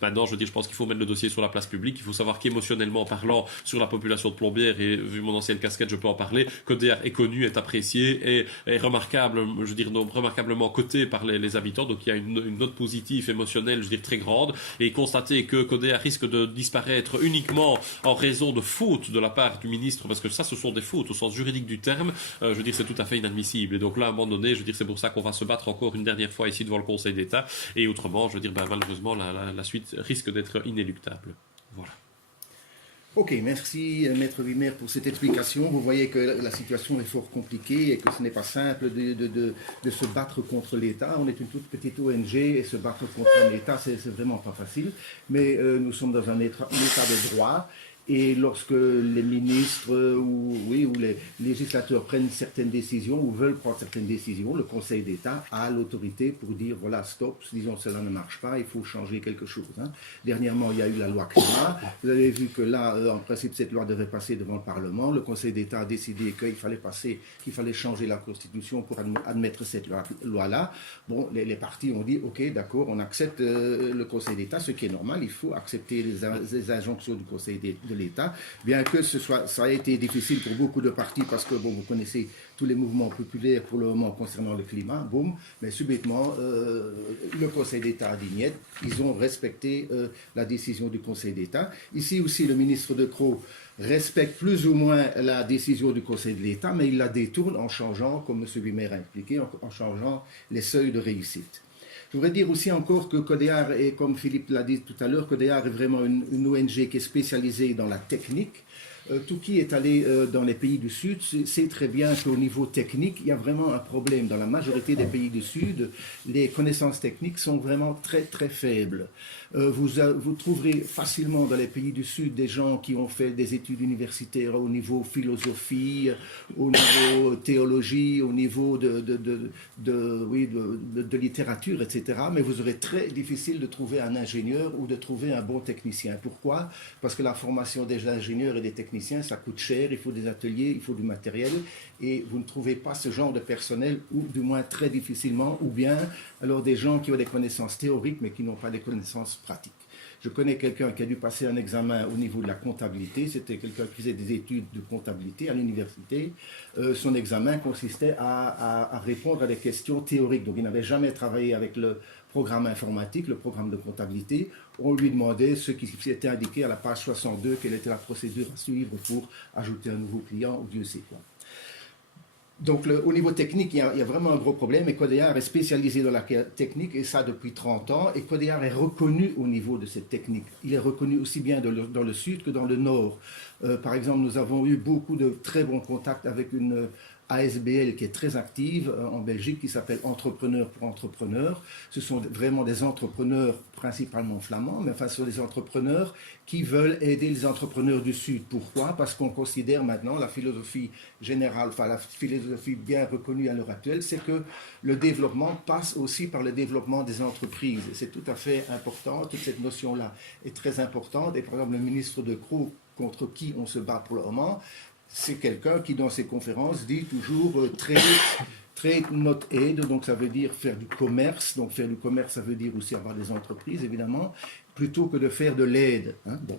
Maintenant, je veux dire, je pense qu'il faut mettre le dossier sur la place publique. Il faut savoir qu'émotionnellement parlant, sur la population de Plombières, et vu mon ancienne casquette, je peux en parler, Codéar est connu, est apprécié, est remarquable, je veux dire, donc, remarquablement coté par les habitants, donc il y a une note positive émotionnelle, je veux dire, très grande, et constater que Codéar risque de disparaître uniquement en raison de fautes de la part du ministre, parce que ça, ce sont des fautes au sens juridique du terme, je veux dire, c'est tout à fait inadmissible. Et donc là, à un moment donné, je veux dire, c'est pour ça qu'on va se battre encore une dernière fois ici devant le Conseil d'État, et autrement, je veux dire, malheureusement, la suite risque d'être inéluctable. Voilà. Ok, merci Maître Wimmer pour cette explication. Vous voyez que la situation est fort compliquée et que ce n'est pas simple de se battre contre l'État. On est une toute petite ONG et se battre contre un État, c'est vraiment pas facile. Mais nous sommes dans un état de droit. Et lorsque les ministres ou les législateurs prennent certaines décisions ou veulent prendre certaines décisions, le Conseil d'État a l'autorité pour dire voilà, stop, disons cela ne marche pas, il faut changer quelque chose. Dernièrement, il y a eu la loi climat. Vous avez vu que là, en principe, cette loi devait passer devant le Parlement. Le Conseil d'État a décidé qu'il fallait changer la Constitution pour admettre cette loi-là. Bon, les partis ont dit ok, d'accord, on accepte le Conseil d'État, ce qui est normal, il faut accepter les injonctions du Conseil de l'État, bien que ça a été difficile pour beaucoup de partis parce que, vous connaissez tous les mouvements populaires pour le moment concernant le climat, mais subitement, le Conseil d'État a dit niet, ils ont respecté la décision du Conseil d'État. Ici aussi, le ministre De Croo respecte plus ou moins la décision du Conseil de l'État, mais il la détourne en changeant, comme M. Wimmer a expliqué, en changeant les seuils de réussite. Je voudrais dire aussi encore que Codéar, et comme Philippe l'a dit tout à l'heure, Codéar est vraiment une ONG qui est spécialisée dans la technique. Tout qui est allé dans les pays du Sud sait très bien qu'au niveau technique, il y a vraiment un problème. Dans la majorité des pays du Sud, les connaissances techniques sont vraiment très très faibles. Vous trouverez facilement dans les pays du Sud des gens qui ont fait des études universitaires au niveau philosophie, au niveau théologie, au niveau de littérature, etc. Mais vous aurez très difficile de trouver un ingénieur ou de trouver un bon technicien. Pourquoi? Parce que la formation des ingénieurs et des techniciens, ça coûte cher, il faut des ateliers, il faut du matériel, et vous ne trouvez pas ce genre de personnel, ou du moins très difficilement, ou bien alors des gens qui ont des connaissances théoriques mais qui n'ont pas des connaissances pratiques. Je connais quelqu'un qui a dû passer un examen au niveau de la comptabilité, c'était quelqu'un qui faisait des études de comptabilité à l'université. Son examen consistait à répondre à des questions théoriques, donc il n'avait jamais travaillé avec le programme informatique, le programme de comptabilité. On lui demandait ce qui était indiqué à la page 62, quelle était la procédure à suivre pour ajouter un nouveau client ou Dieu sait quoi. Donc au niveau technique, il y a vraiment un gros problème, et Codéar est spécialisé dans la technique, et ça depuis 30 ans, et Codéar est reconnu au niveau de cette technique. Il est reconnu aussi bien dans le sud que dans le nord. Par exemple, nous avons eu beaucoup de très bons contacts avec une ASBL qui est très active en Belgique, qui s'appelle Entrepreneurs pour Entrepreneurs. Ce sont vraiment des entrepreneurs principalement flamands, mais enfin ce sont des entrepreneurs qui veulent aider les entrepreneurs du Sud. Pourquoi? Parce qu'on considère maintenant la philosophie générale, enfin la philosophie bien reconnue à l'heure actuelle, c'est que le développement passe aussi par le développement des entreprises. C'est tout à fait important, toute cette notion-là est très importante. Et par exemple, le ministre De Croo, contre qui on se bat pour le moment, c'est quelqu'un qui, dans ses conférences, dit toujours trade not aid, donc ça veut dire faire du commerce. Donc faire du commerce, ça veut dire aussi avoir des entreprises, évidemment, plutôt que de faire de l'aide. Bon.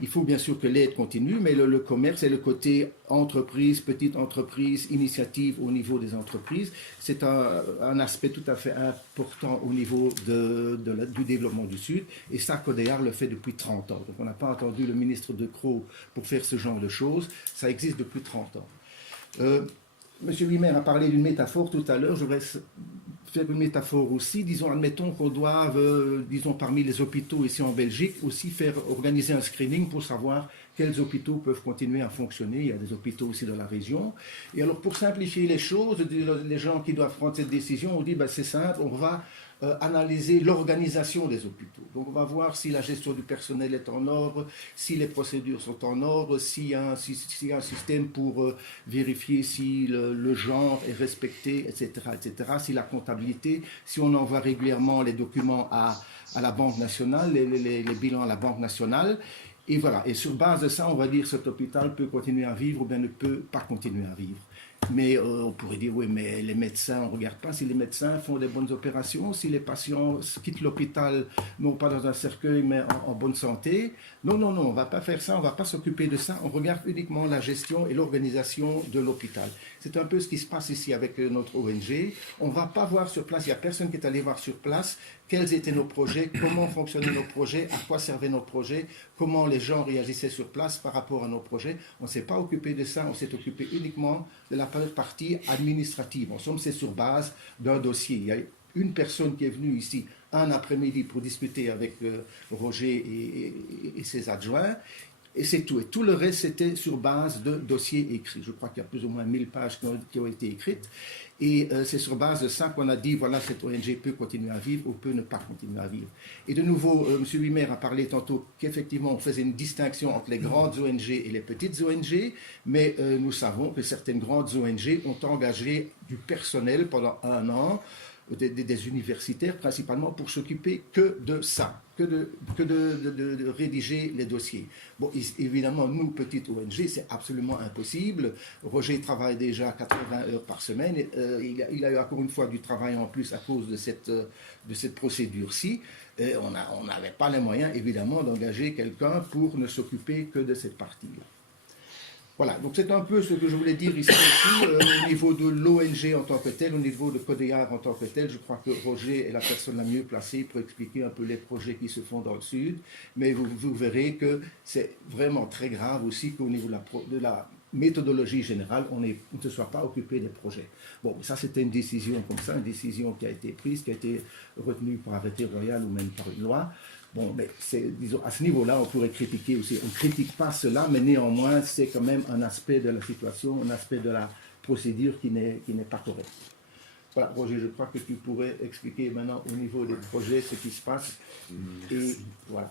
Il faut bien sûr que l'aide continue, mais le commerce et le côté entreprise, petite entreprise, initiative au niveau des entreprises, c'est un aspect tout à fait important au niveau du développement du Sud. Et ça, Codéar le fait depuis 30 ans. Donc on n'a pas entendu le ministre De Croo pour faire ce genre de choses. Ça existe depuis 30 ans. M. Wimmer a parlé d'une métaphore tout à l'heure, je voudrais faire une métaphore aussi. Disons, admettons qu'on doive, disons, parmi les hôpitaux ici en Belgique, aussi organiser un screening pour savoir quels hôpitaux peuvent continuer à fonctionner. Il y a des hôpitaux aussi dans la région. Et alors, pour simplifier les choses, les gens qui doivent prendre cette décision, on dit, ben, c'est simple, on va analyser l'organisation des hôpitaux. Donc on va voir si la gestion du personnel est en ordre, si les procédures sont en ordre, s'il y a un système pour vérifier si le genre est respecté, etc., etc., si la comptabilité, si on envoie régulièrement les documents à la Banque nationale, les bilans à la Banque nationale. Et voilà, et sur base de ça, on va dire que cet hôpital peut continuer à vivre ou bien ne peut pas continuer à vivre. Mais on pourrait dire, oui, mais les médecins, on ne regarde pas si les médecins font des bonnes opérations, si les patients quittent l'hôpital, non pas dans un cercueil, mais en bonne santé. Non, non, non, on ne va pas faire ça, on ne va pas s'occuper de ça, on regarde uniquement la gestion et l'organisation de l'hôpital. C'est un peu ce qui se passe ici avec notre ONG. On ne va pas voir sur place, il n'y a personne qui est allé voir sur place quels étaient nos projets, comment fonctionnaient nos projets, à quoi servaient nos projets, comment les gens réagissaient sur place par rapport à nos projets. On ne s'est pas occupé de ça, on s'est occupé uniquement de la partie administrative. En somme, c'est sur base d'un dossier. Il y a une personne qui est venue ici un après-midi pour discuter avec Roger et ses adjoints. Et c'est tout. Et tout le reste, c'était sur base de dossiers écrits. Je crois qu'il y a plus ou moins 1000 pages qui ont été écrites. Et c'est sur base de ça qu'on a dit, voilà, cette ONG peut continuer à vivre ou peut ne pas continuer à vivre. Et de nouveau, M. Wimmer a parlé tantôt qu'effectivement, on faisait une distinction entre les grandes ONG et les petites ONG, mais nous savons que certaines grandes ONG ont engagé du personnel pendant 1 an, des universitaires principalement, pour s'occuper que de ça, que de rédiger les dossiers. Bon, évidemment, nous, petites ONG, c'est absolument impossible. Roger travaille déjà 80 heures par semaine. Il a eu encore une fois du travail en plus à cause de cette procédure-ci. On n'avait pas les moyens, évidemment, d'engager quelqu'un pour ne s'occuper que de cette partie-là. Voilà, donc c'est un peu ce que je voulais dire ici aussi, au niveau de l'ONG en tant que tel, au niveau de Codéar en tant que tel. Je crois que Roger est la personne la mieux placée pour expliquer un peu les projets qui se font dans le Sud, mais vous verrez que c'est vraiment très grave aussi qu'au niveau de la méthodologie générale, on ne se soit pas occupé des projets. Bon, ça c'était une décision comme ça, une décision qui a été prise, qui a été retenue par arrêté royal ou même par une loi. Bon, mais disons, à ce niveau-là, on pourrait critiquer aussi. On ne critique pas cela, mais néanmoins, c'est quand même un aspect de la situation, un aspect de la procédure qui n'est pas correct. Voilà, Roger, je crois que tu pourrais expliquer maintenant au niveau des projets ce qui se passe. Merci. Et voilà.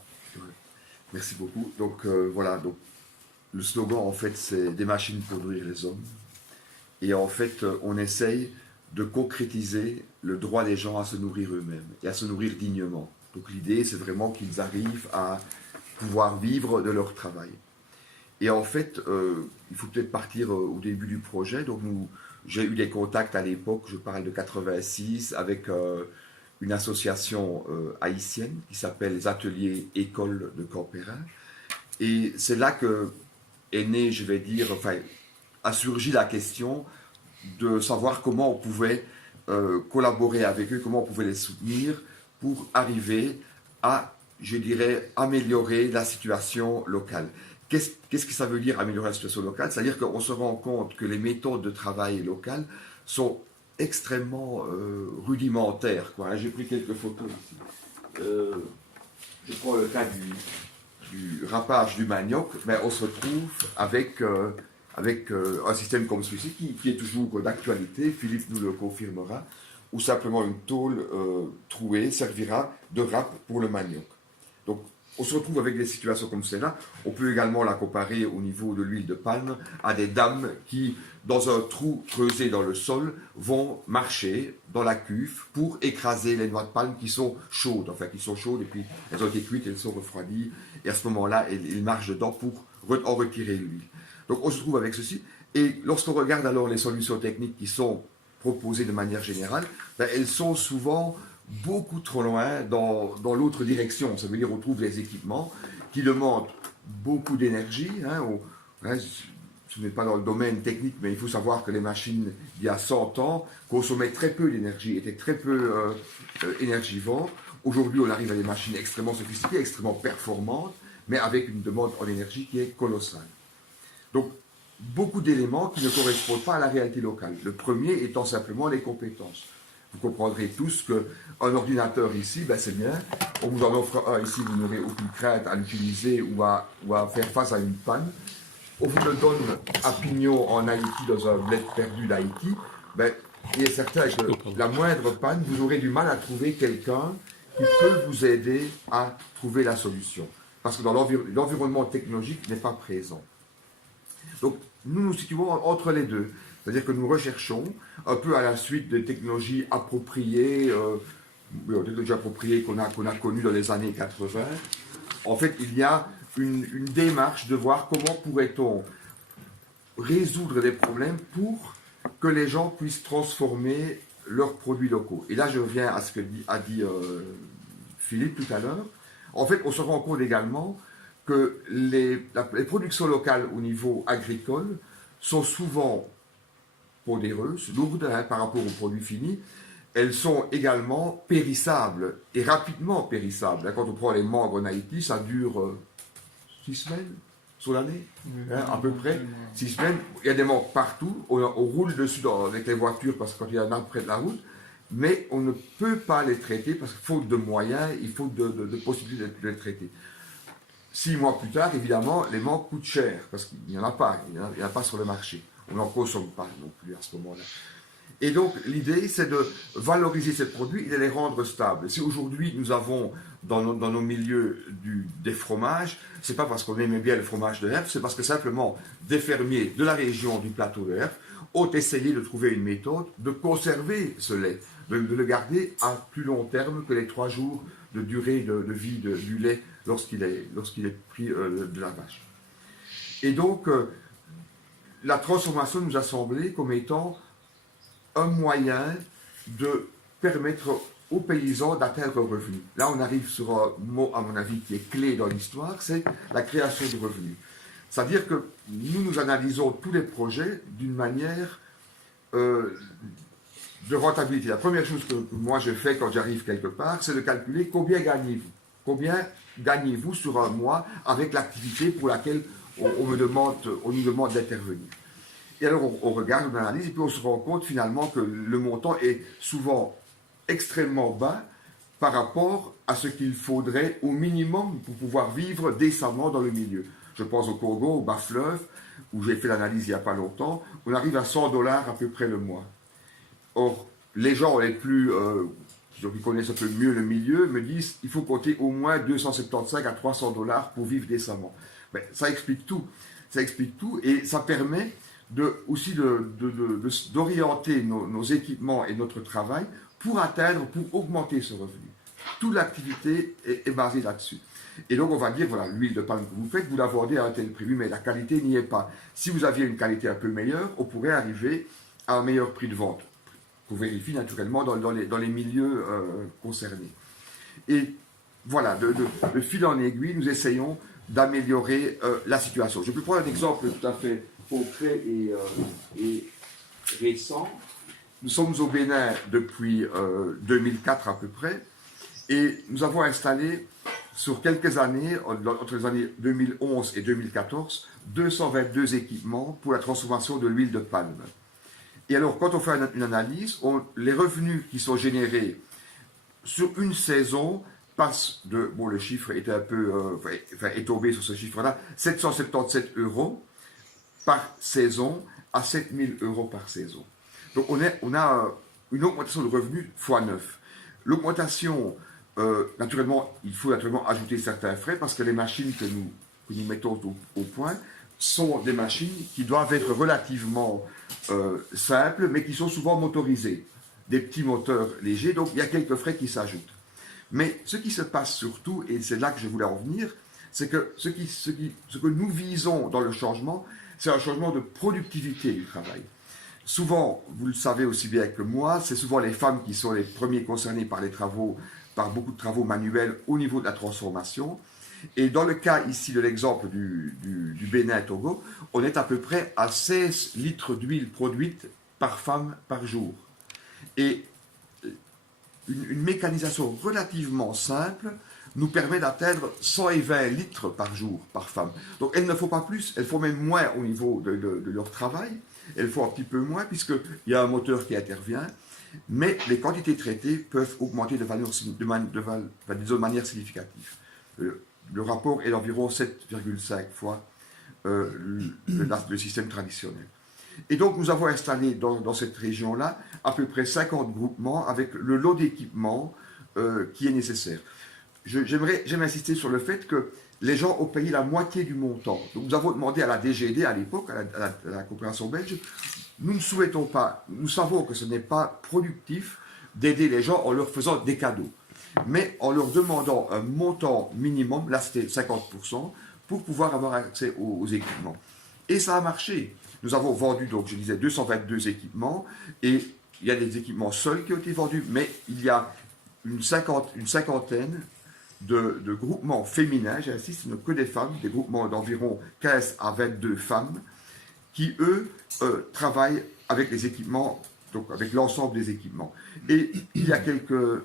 Merci beaucoup. Donc voilà, donc, le slogan en fait c'est des machines pour nourrir les hommes. Et en fait, on essaye de concrétiser le droit des gens à se nourrir eux-mêmes et à se nourrir dignement. Donc l'idée, c'est vraiment qu'ils arrivent à pouvoir vivre de leur travail. Et en fait, il faut peut-être partir au début du projet. Donc j'ai eu des contacts à l'époque, je parle de 86, avec une association haïtienne qui s'appelle les Ateliers Écoles de Campérin. Et c'est là que est née, je vais dire, enfin, a surgi la question de savoir comment on pouvait collaborer avec eux, comment on pouvait les soutenir pour arriver à, je dirais, améliorer la situation locale. Qu'est-ce que ça veut dire améliorer la situation locale? C'est-à-dire qu'on se rend compte que les méthodes de travail locales sont extrêmement rudimentaires, quoi. J'ai pris quelques photos ici. Je prends le cas du râpage du manioc, mais on se retrouve avec un système comme celui-ci qui est toujours d'actualité, Philippe nous le confirmera, où simplement une tôle trouée servira de râpe pour le manioc. Donc, on se retrouve avec des situations comme celle-là. On peut également la comparer au niveau de l'huile de palme à des dames qui, dans un trou creusé dans le sol, vont marcher dans la cuve pour écraser les noix de palme qui sont chaudes, et puis elles ont été cuites, elles sont refroidies, et à ce moment-là, ils marchent dedans pour en retirer l'huile. Donc, on se trouve avec ceci. Et lorsqu'on regarde alors les solutions techniques qui sont proposées de manière générale, ben, elles sont souvent beaucoup trop loin dans l'autre direction. Ça veut dire qu'on trouve des équipements qui demandent beaucoup d'énergie. Ce n'est pas dans le domaine technique, mais il faut savoir que les machines, il y a 100 ans, consommaient très peu d'énergie, étaient très peu énergivores. Aujourd'hui, on arrive à des machines extrêmement sophistiquées, extrêmement performantes, mais avec une demande en énergie qui est colossale. Donc, beaucoup d'éléments qui ne correspondent pas à la réalité locale. Le premier étant simplement les compétences. Vous comprendrez tous qu'un ordinateur ici, ben c'est bien. On vous en offre un ici, vous n'aurez aucune crainte à l'utiliser ou à faire face à une panne. On vous le donne à Pignon en Haïti, dans un bled perdu d'Haïti. Ben, il est certain que la moindre panne, vous aurez du mal à trouver quelqu'un qui peut vous aider à trouver la solution. Parce que dans l'environnement technologique n'est pas présent. Donc, nous nous situons entre les deux. C'est-à-dire que nous recherchons, un peu à la suite des technologies appropriées, qu'on a connues dans les années 80. En fait, il y a une démarche de voir comment pourrait-on résoudre des problèmes pour que les gens puissent transformer leurs produits locaux. Et là, je reviens à ce que a dit Philippe tout à l'heure. En fait, on se rend compte également que les productions locales au niveau agricole sont souvent pondéreuses, lourdes par rapport aux produits finis. Elles sont également périssables et rapidement périssables. Quand on prend les mangues en Haïti, ça dure 6 semaines sur l'année, à peu près. 6 semaines. Il y a des mangues partout. On roule dessus avec les voitures parce que quand il y en a près de la route, mais on ne peut pas les traiter parce qu'il faut de moyens, il faut de possibilités de les traiter. 6 mois plus tard, évidemment, les mangues coûtent cher parce qu'il n'y en a pas, il n'y en a pas sur le marché. On n'en consomme pas non plus à ce moment-là. Et donc, l'idée, c'est de valoriser ces produits et de les rendre stables. Si aujourd'hui, nous avons dans nos milieux des fromages, c'est pas parce qu'on aimait bien le fromage de Herve, c'est parce que simplement des fermiers de la région du plateau de Herve ont essayé de trouver une méthode de conserver ce lait, de le garder à plus long terme que les 3 jours de durée de vie du lait lorsqu'il est pris de la vache. Et donc, la transformation nous a semblé comme étant un moyen de permettre aux paysans d'atteindre un revenu. Là, on arrive sur un mot, à mon avis, qui est clé dans l'histoire, c'est la création de revenus. C'est-à-dire que nous analysons tous les projets d'une manière de rentabilité. La première chose que moi je fais quand j'arrive quelque part, c'est de calculer combien gagnez-vous. Combien gagnez-vous sur un mois avec l'activité pour laquelle on nous demande d'intervenir. Et alors on regarde, on analyse, et puis on se rend compte finalement que le montant est souvent extrêmement bas par rapport à ce qu'il faudrait au minimum pour pouvoir vivre décemment dans le milieu. Je pense au Congo, au bas-fleuve, où j'ai fait l'analyse il n'y a pas longtemps, on arrive à $100 à peu près le mois. Or, les gens les plus, qui connaissent un peu mieux le milieu, me disent qu'il faut compter au moins $275 à $300 pour vivre décemment. Ben, ça explique tout. Ça explique tout et ça permet aussi d'orienter nos équipements et notre travail pour augmenter ce revenu. Toute l'activité est basée là-dessus. Et donc on va dire, voilà, l'huile de palme que vous faites, vous la vendez à un tel prix, mais la qualité n'y est pas. Si vous aviez une qualité un peu meilleure, on pourrait arriver à un meilleur prix de vente, qu'on vérifie naturellement dans les milieux concernés. Et voilà, de fil en aiguille, nous essayons d'améliorer la situation. Je peux prendre un exemple tout à fait concret et récent. Nous sommes au Bénin depuis 2004 à peu près, et nous avons installé sur quelques années, entre les années 2011 et 2014, 222 équipements pour la transformation de l'huile de palme. Et alors, quand on fait une analyse, les revenus qui sont générés sur une saison passent de, bon, le chiffre est un peu, est tombé sur ce chiffre-là, 777 € par saison à 7 000 € par saison. Donc, on a une augmentation de revenus x9. L'augmentation, naturellement, il faut naturellement ajouter certains frais parce que les machines que nous mettons au point sont des machines qui doivent être relativement simples, mais qui sont souvent motorisées. Des petits moteurs légers, donc il y a quelques frais qui s'ajoutent. Mais ce qui se passe surtout, et c'est là que je voulais en venir, c'est que ce que nous visons dans le changement, c'est un changement de productivité du travail. Souvent, vous le savez aussi bien que moi, c'est souvent les femmes qui sont les premiers concernés par beaucoup de travaux manuels au niveau de la transformation. Et dans le cas ici de l'exemple du Bénin-Togo, on est à peu près à 16 litres d'huile produite par femme par jour. Et une mécanisation relativement simple nous permet d'atteindre 120 litres par jour par femme. Donc elles ne font pas plus, elles font même moins au niveau de leur travail, elles font un petit peu moins puisqu'il y a un moteur qui intervient, mais les quantités traitées peuvent augmenter de manière significative. Le rapport est d'environ 7,5 fois le système traditionnel. Et donc nous avons installé dans cette région-là à peu près 50 groupements avec le lot d'équipement qui est nécessaire. J'aimerais insister sur le fait que les gens ont payé la moitié du montant. Donc nous avons demandé à la DGD à l'époque, à la coopération belge, nous ne souhaitons pas, nous savons que ce n'est pas productif d'aider les gens en leur faisant des cadeaux, mais en leur demandant un montant minimum, là c'était 50%, pour pouvoir avoir accès aux équipements. Et ça a marché. Nous avons vendu, donc je disais, 222 équipements, et il y a des équipements seuls qui ont été vendus, mais il y a une cinquantaine de groupements féminins, j'insiste, ce ne sont que des femmes, des groupements d'environ 15 à 22 femmes, qui, eux, travaillent avec les équipements, donc avec l'ensemble des équipements. Et il y a quelques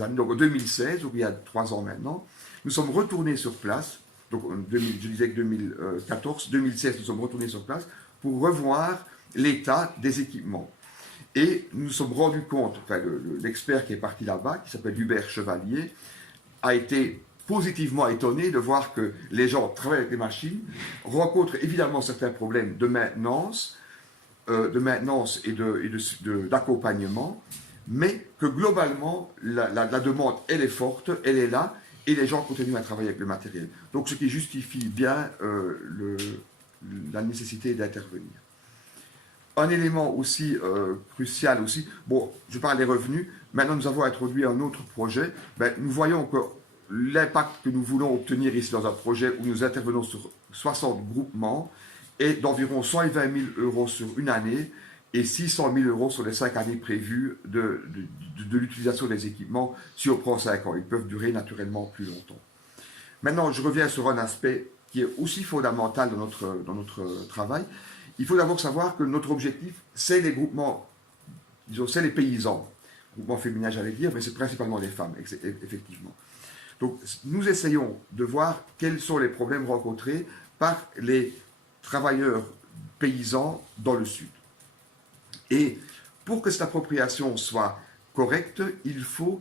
années, donc en 2016, donc il y a 3 ans maintenant, nous sommes retournés sur place, donc je disais que 2014, 2016, nous sommes retournés sur place pour revoir l'état des équipements. Et nous nous sommes rendus compte, enfin l'expert qui est parti là-bas, qui s'appelle Hubert Chevalier, a été positivement étonné de voir que les gens travaillent avec les machines, rencontrent évidemment certains problèmes de maintenance et d'accompagnement, mais que globalement, la demande, elle est forte, elle est là, et les gens continuent à travailler avec le matériel. Donc ce qui justifie bien la nécessité d'intervenir. Un élément aussi crucial aussi, bon, je parle des revenus, maintenant nous avons introduit un autre projet, nous voyons que l'impact que nous voulons obtenir ici dans un projet où nous intervenons sur 60 groupements est d'environ 120 000 € sur une année et 600 000 € sur les 5 années prévues de l'utilisation des équipements si on prend 5 ans. Ils peuvent durer naturellement plus longtemps. Maintenant, je reviens sur un aspect qui est aussi fondamental dans notre travail. Il faut d'abord savoir que notre objectif, c'est les groupements, disons, c'est les paysans. Groupements féminins, j'allais dire, mais c'est principalement les femmes, effectivement. Donc, nous essayons de voir quels sont les problèmes rencontrés par les travailleurs paysans dans le Sud. Et pour que cette appropriation soit correcte, il faut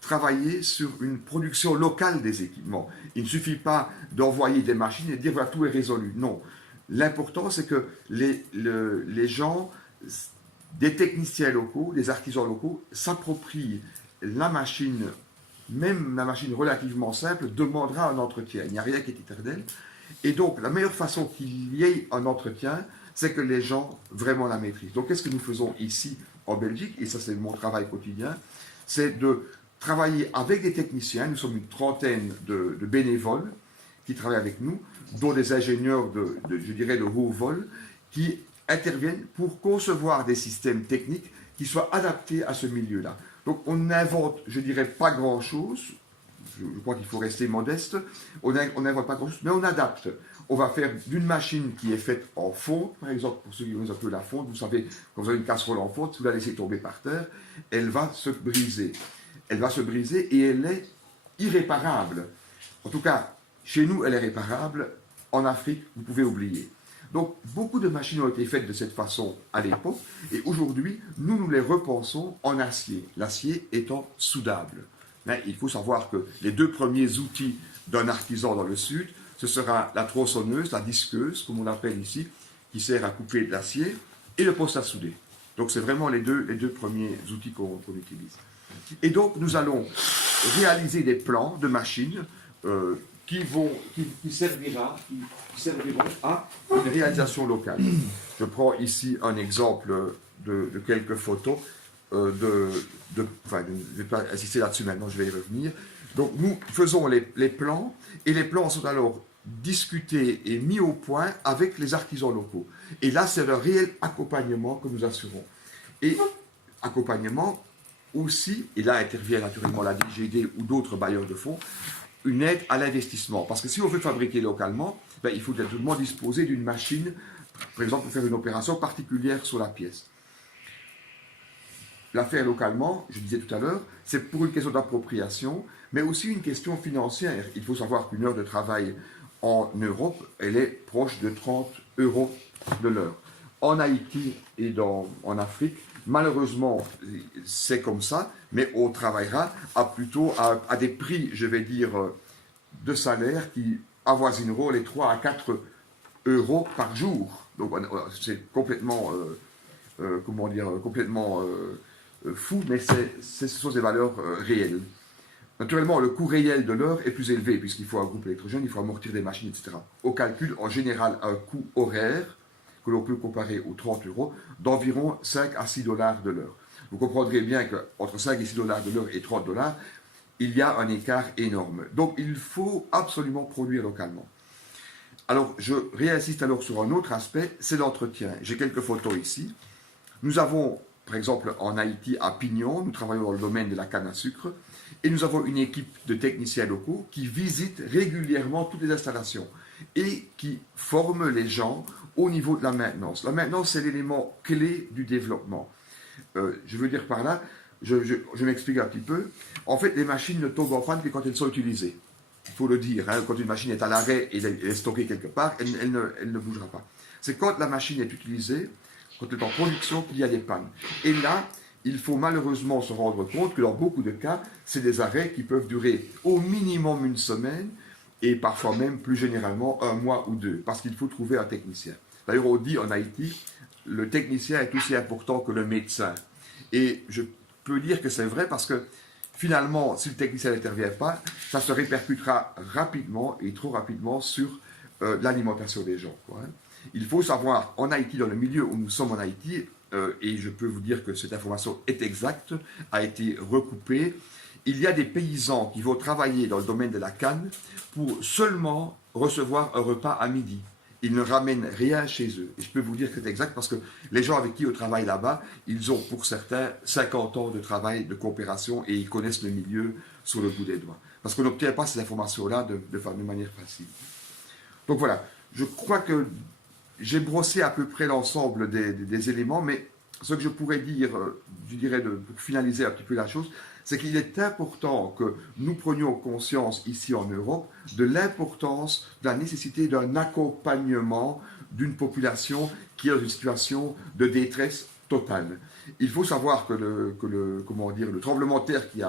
travailler sur une production locale des équipements. Il ne suffit pas d'envoyer des machines et de dire voilà, tout est résolu. Non. L'important, c'est que les gens, des techniciens locaux, des artisans locaux, s'approprient la machine, même la machine relativement simple, demandera un entretien. Il n'y a rien qui est éternel. Et donc, la meilleure façon qu'il y ait un entretien, c'est que les gens vraiment la maîtrisent. Donc, qu'est-ce que nous faisons ici en Belgique, et ça c'est mon travail quotidien, c'est de travailler avec des techniciens. Nous sommes une trentaine de bénévoles qui travaillent avec nous, dont des ingénieurs je dirais, de haut vol, qui interviennent pour concevoir des systèmes techniques qui soient adaptés à ce milieu-là. Donc on n'invente, je dirais, pas grand-chose, je crois qu'il faut rester modeste, on n'invente pas grand-chose, mais on adapte. On va faire d'une machine qui est faite en fonte, par exemple, pour ceux qui connaissent un peu la fonte, vous savez, quand vous avez une casserole en fonte, si vous la laissez tomber par terre, elle va se briser. Elle va se briser et elle est irréparable. En tout cas, chez nous, elle est réparable. En Afrique, vous pouvez oublier. Donc, beaucoup de machines ont été faites de cette façon à l'époque, et aujourd'hui, nous les repensons en acier, l'acier étant soudable. Mais il faut savoir que les 2 premiers outils d'un artisan dans le Sud, ce sera la tronçonneuse, la disqueuse, comme on l'appelle ici, qui sert à couper de l'acier, et le poste à souder. Donc, c'est vraiment les deux premiers outils qu'on utilise. Et donc, nous allons réaliser des plans de machines qui serviront à une réalisation locale. Je prends ici un exemple de quelques photos. Je ne vais pas insister là-dessus maintenant, je vais y revenir. Donc nous faisons les plans, et les plans sont alors discutés et mis au point avec les artisans locaux. Et là, c'est le réel accompagnement que nous assurons. Et accompagnement aussi, et là intervient naturellement la DGD ou d'autres bailleurs de fonds, une aide à l'investissement. Parce que si on veut fabriquer localement, il faut naturellement disposer d'une machine, par exemple, pour faire une opération particulière sur la pièce. la faire localement, je disais tout à l'heure, c'est pour une question d'appropriation, mais aussi une question financière. Il faut savoir qu'une heure de travail en Europe, elle est proche de 30 euros de l'heure. En Haïti et en Afrique, malheureusement, c'est comme ça, mais on travaillera plutôt à des prix, je vais dire, de salaire qui avoisineront les 3 à 4 euros par jour. Donc c'est complètement, complètement fou, mais ce sont des valeurs réelles. Naturellement, le coût réel de l'heure est plus élevé, puisqu'il faut un groupe électrogène, il faut amortir des machines, etc. On calcule en général un coût horaire, que l'on peut comparer aux 30 euros, d'environ 5 à 6 dollars de l'heure. Vous comprendrez bien qu'entre 5 et 6 dollars de l'heure et 30 dollars, il y a un écart énorme. Donc il faut absolument produire localement. Alors je réinsiste alors sur un autre aspect, c'est l'entretien. J'ai quelques photos ici. Nous avons, par exemple, en Haïti, à Pignon, nous travaillons dans le domaine de la canne à sucre, et nous avons une équipe de techniciens locaux qui visitent régulièrement toutes les installations et qui forment les gens au niveau de la maintenance. La maintenance, c'est l'élément clé du développement. Je veux dire par là, je m'explique un petit peu. En fait, les machines ne tombent en panne que quand elles sont utilisées. Il faut le dire, hein, quand une machine est à l'arrêt et elle est stockée quelque part, elle ne bougera pas. C'est quand la machine est utilisée, quand elle est en production, qu'il y a des pannes. Et là, il faut malheureusement se rendre compte que dans beaucoup de cas, c'est des arrêts qui peuvent durer au minimum une semaine et parfois même plus généralement 1 mois ou 2, parce qu'il faut trouver un technicien. D'ailleurs, on dit en Haïti, le technicien est aussi important que le médecin. Et je peux dire que c'est vrai parce que finalement, si le technicien n'intervient pas, ça se répercutera rapidement et trop rapidement sur l'alimentation des gens, quoi, hein. Il faut savoir, en Haïti, dans le milieu où nous sommes en Haïti, et je peux vous dire que cette information est exacte, a été recoupée, il y a des paysans qui vont travailler dans le domaine de la canne pour seulement recevoir un repas à midi. Ils ne ramènent rien chez eux. Et je peux vous dire que c'est exact parce que les gens avec qui on travaille là-bas, ils ont pour certains 50 ans de travail, de coopération et ils connaissent le milieu sur le bout des doigts. Parce qu'on n'obtient pas ces informations-là de manière facile. Donc voilà, je crois que j'ai brossé à peu près l'ensemble des éléments, mais ce que je pourrais dire, je dirais pour finaliser un petit peu la chose, c'est qu'il est important que nous prenions conscience ici en Europe de l'importance, de la nécessité d'un accompagnement d'une population qui est dans une situation de détresse totale. Il faut savoir que le tremblement de terre qui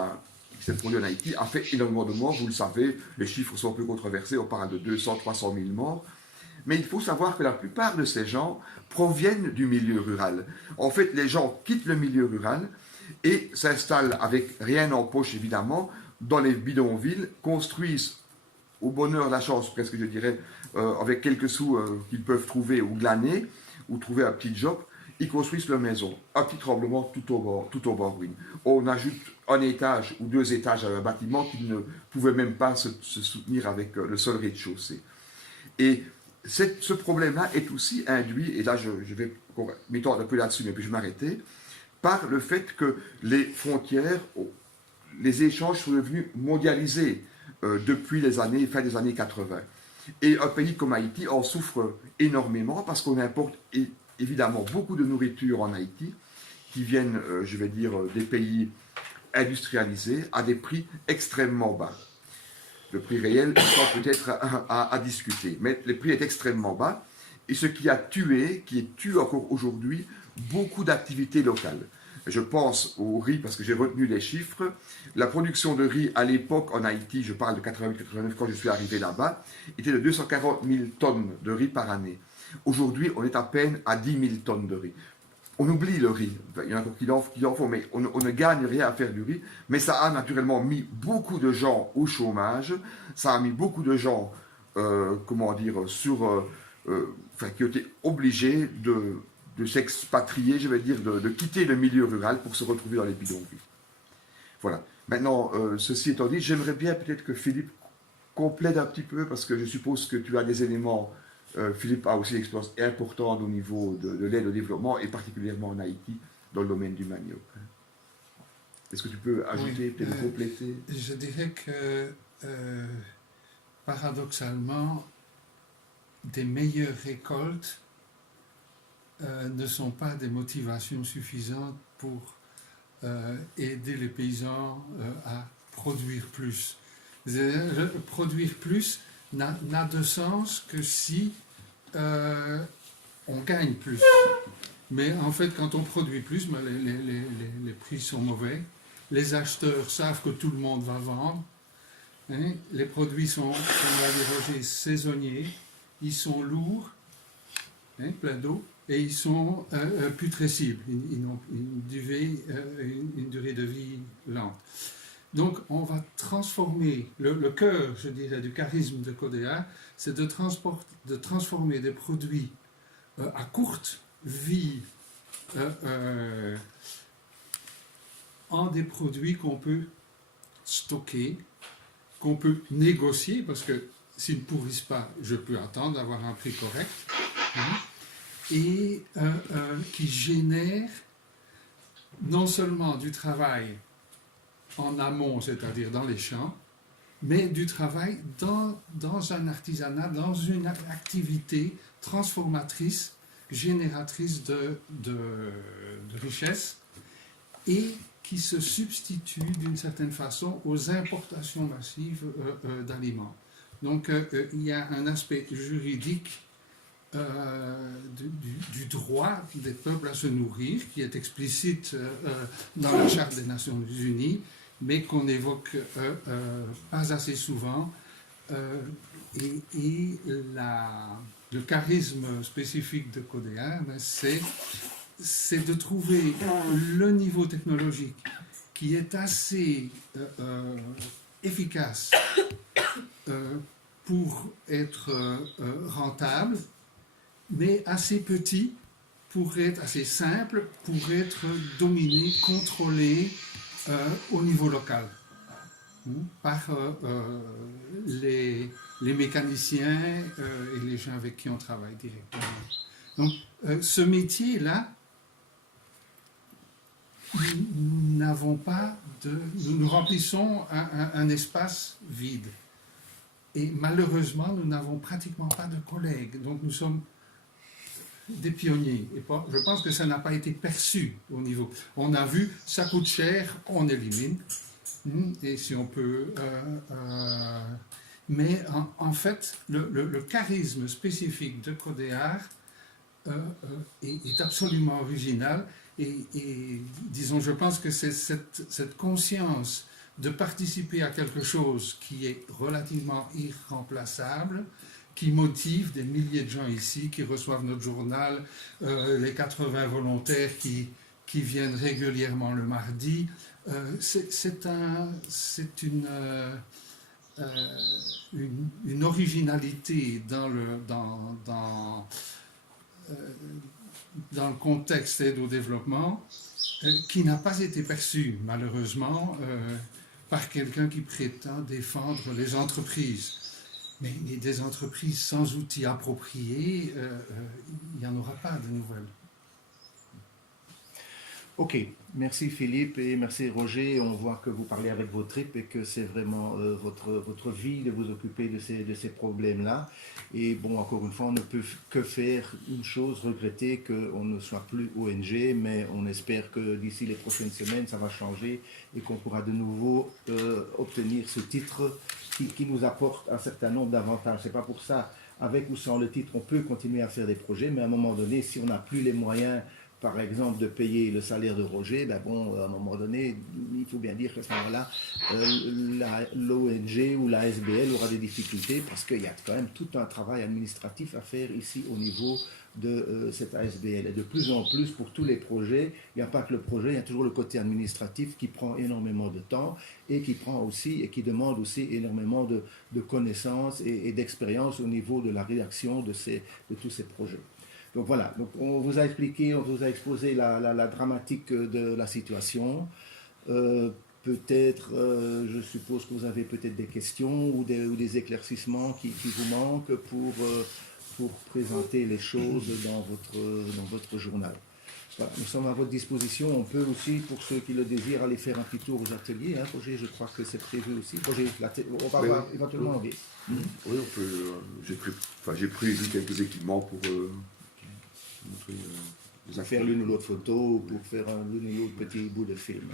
s'est produit en Haïti a fait énormément de morts, vous le savez, les chiffres sont un peu controversés, on parle de 200, 300 000 morts. Mais il faut savoir que la plupart de ces gens proviennent du milieu rural. En fait, les gens quittent le milieu rural et s'installent avec rien en poche, évidemment, dans les bidonvilles, construisent au bonheur, la chance, presque je dirais, avec quelques sous qu'ils peuvent trouver ou glaner, ou trouver un petit job, ils construisent leur maison. Un petit tremblement tout au bord ruine. On ajoute un étage ou 2 étages à un bâtiment qui ne pouvait même pas se soutenir avec le seul rez-de-chaussée. Et ce problème-là est aussi induit, et là je vais m'étendre un peu là-dessus, mais puis je vais m'arrêter, par le fait que les frontières, les échanges sont devenus mondialisés depuis fin des années 80. Et un pays comme Haïti en souffre énormément parce qu'on importe évidemment beaucoup de nourriture en Haïti qui viennent, je vais dire, des pays industrialisés à des prix extrêmement bas. Le prix réel étant peut-être à discuter, mais le prix est extrêmement bas et ce qui tue encore aujourd'hui beaucoup d'activités locales. Je pense au riz parce que j'ai retenu les chiffres. La production de riz à l'époque en Haïti, je parle de 88-89 quand je suis arrivé là-bas, était de 240 000 tonnes de riz par année. Aujourd'hui, on est à peine à 10 000 tonnes de riz. On oublie le riz, il y en a encore qui en font, mais on ne gagne rien à faire du riz. Mais ça a naturellement mis beaucoup de gens au chômage, ça a mis beaucoup de gens, qui ont été obligés de s'expatrier, je vais dire, de quitter le milieu rural pour se retrouver dans les bidonvilles. Voilà. Maintenant, ceci étant dit, j'aimerais bien peut-être que Philippe complète un petit peu, parce que je suppose que tu as des éléments. Philippe a aussi une expérience importante au niveau de l'aide au développement, et particulièrement en Haïti, dans le domaine du manioc. Est-ce que tu peux ajouter, peut-être compléter? Je dirais que, paradoxalement, des meilleures récoltes ne sont pas des motivations suffisantes pour aider les paysans à produire plus. Produire plus n'a de sens que si on gagne plus. Mais en fait, quand on produit plus, ben, les prix sont mauvais. Les acheteurs savent que tout le monde va vendre. Hein. Les produits sont, comme l'a dit Roger, saisonniers. Ils sont lourds, hein, plein d'eau, et ils sont putrescibles. Ils ont une durée de vie lente. Donc, on va transformer, le cœur, je dirais, du charisme de Codéar, c'est de transformer des produits à courte vie en des produits qu'on peut stocker, qu'on peut négocier, parce que s'ils ne pourrissent pas, je peux attendre d'avoir un prix correct, hein, et qui génèrent non seulement du travail en amont, c'est-à-dire dans les champs, mais du travail dans un artisanat, dans une activité transformatrice, génératrice de richesse, et qui se substitue d'une certaine façon aux importations massives d'aliments. Donc il y a un aspect juridique du droit des peuples à se nourrir, qui est explicite dans la Charte des Nations Unies, mais qu'on n'évoque pas assez souvent. Et le charisme spécifique de Codéar, c'est de trouver le niveau technologique qui est assez efficace pour être rentable, mais assez petit pour être assez simple, pour être dominé, contrôlé au niveau local par les mécaniciens et les gens avec qui on travaille directement. Donc, ce métier-là, nous remplissons un espace vide. Et malheureusement, nous n'avons pratiquement pas de collègues. Donc, nous sommes des pionniers. Et je pense que ça n'a pas été perçu au niveau. On a vu, ça coûte cher, on élimine. Et si on peut... mais en fait, le charisme spécifique de Codéar est absolument original. Et disons, je pense que c'est cette conscience de participer à quelque chose qui est relativement irremplaçable, qui motive des milliers de gens ici, qui reçoivent notre journal, les 80 volontaires qui viennent régulièrement le mardi. C'est une originalité dans le contexte aide au développement qui n'a pas été perçue, malheureusement, par quelqu'un qui prétend défendre les entreprises. Mais des entreprises sans outils appropriés, il n'y en aura pas de nouvelles. Ok, merci Philippe et merci Roger. On voit que vous parlez avec vos tripes et que c'est vraiment votre vie de vous occuper de ces problèmes-là. Et bon, encore une fois, on ne peut que faire une chose, regretter qu'on ne soit plus ONG, mais on espère que d'ici les prochaines semaines, ça va changer et qu'on pourra de nouveau obtenir ce titre qui nous apporte un certain nombre d'avantages. C'est pas pour ça, avec ou sans le titre, on peut continuer à faire des projets, mais à un moment donné, si on n'a plus les moyens, par exemple, de payer le salaire de Roger, ben bon, à un moment donné, il faut bien dire qu'à ce moment-là, l'ONG ou la SBL aura des difficultés parce qu'il y a quand même tout un travail administratif à faire ici au niveau de cette ASBL. Et de plus en plus, pour tous les projets, il n'y a pas que le projet, il y a toujours le côté administratif qui prend énormément de temps et qui prend aussi et qui demande aussi énormément de connaissances et d'expérience au niveau de la rédaction de tous ces projets. Donc voilà, donc on vous a expliqué, on vous a exposé la dramatique de la situation. Peut-être, je suppose que vous avez peut-être des questions ou des éclaircissements qui vous manquent pour présenter les choses dans votre journal. Voilà, nous sommes à votre disposition. On peut aussi, pour ceux qui le désirent, aller faire un petit tour aux ateliers. Hein, Roger, je crois que c'est prévu aussi. Roger, on va voir éventuellement. Oui, on peut. J'ai prévu quelques équipements pour montrer faire l'une ou l'autre photo ou pour faire l'une ou l'autre petit bout de film.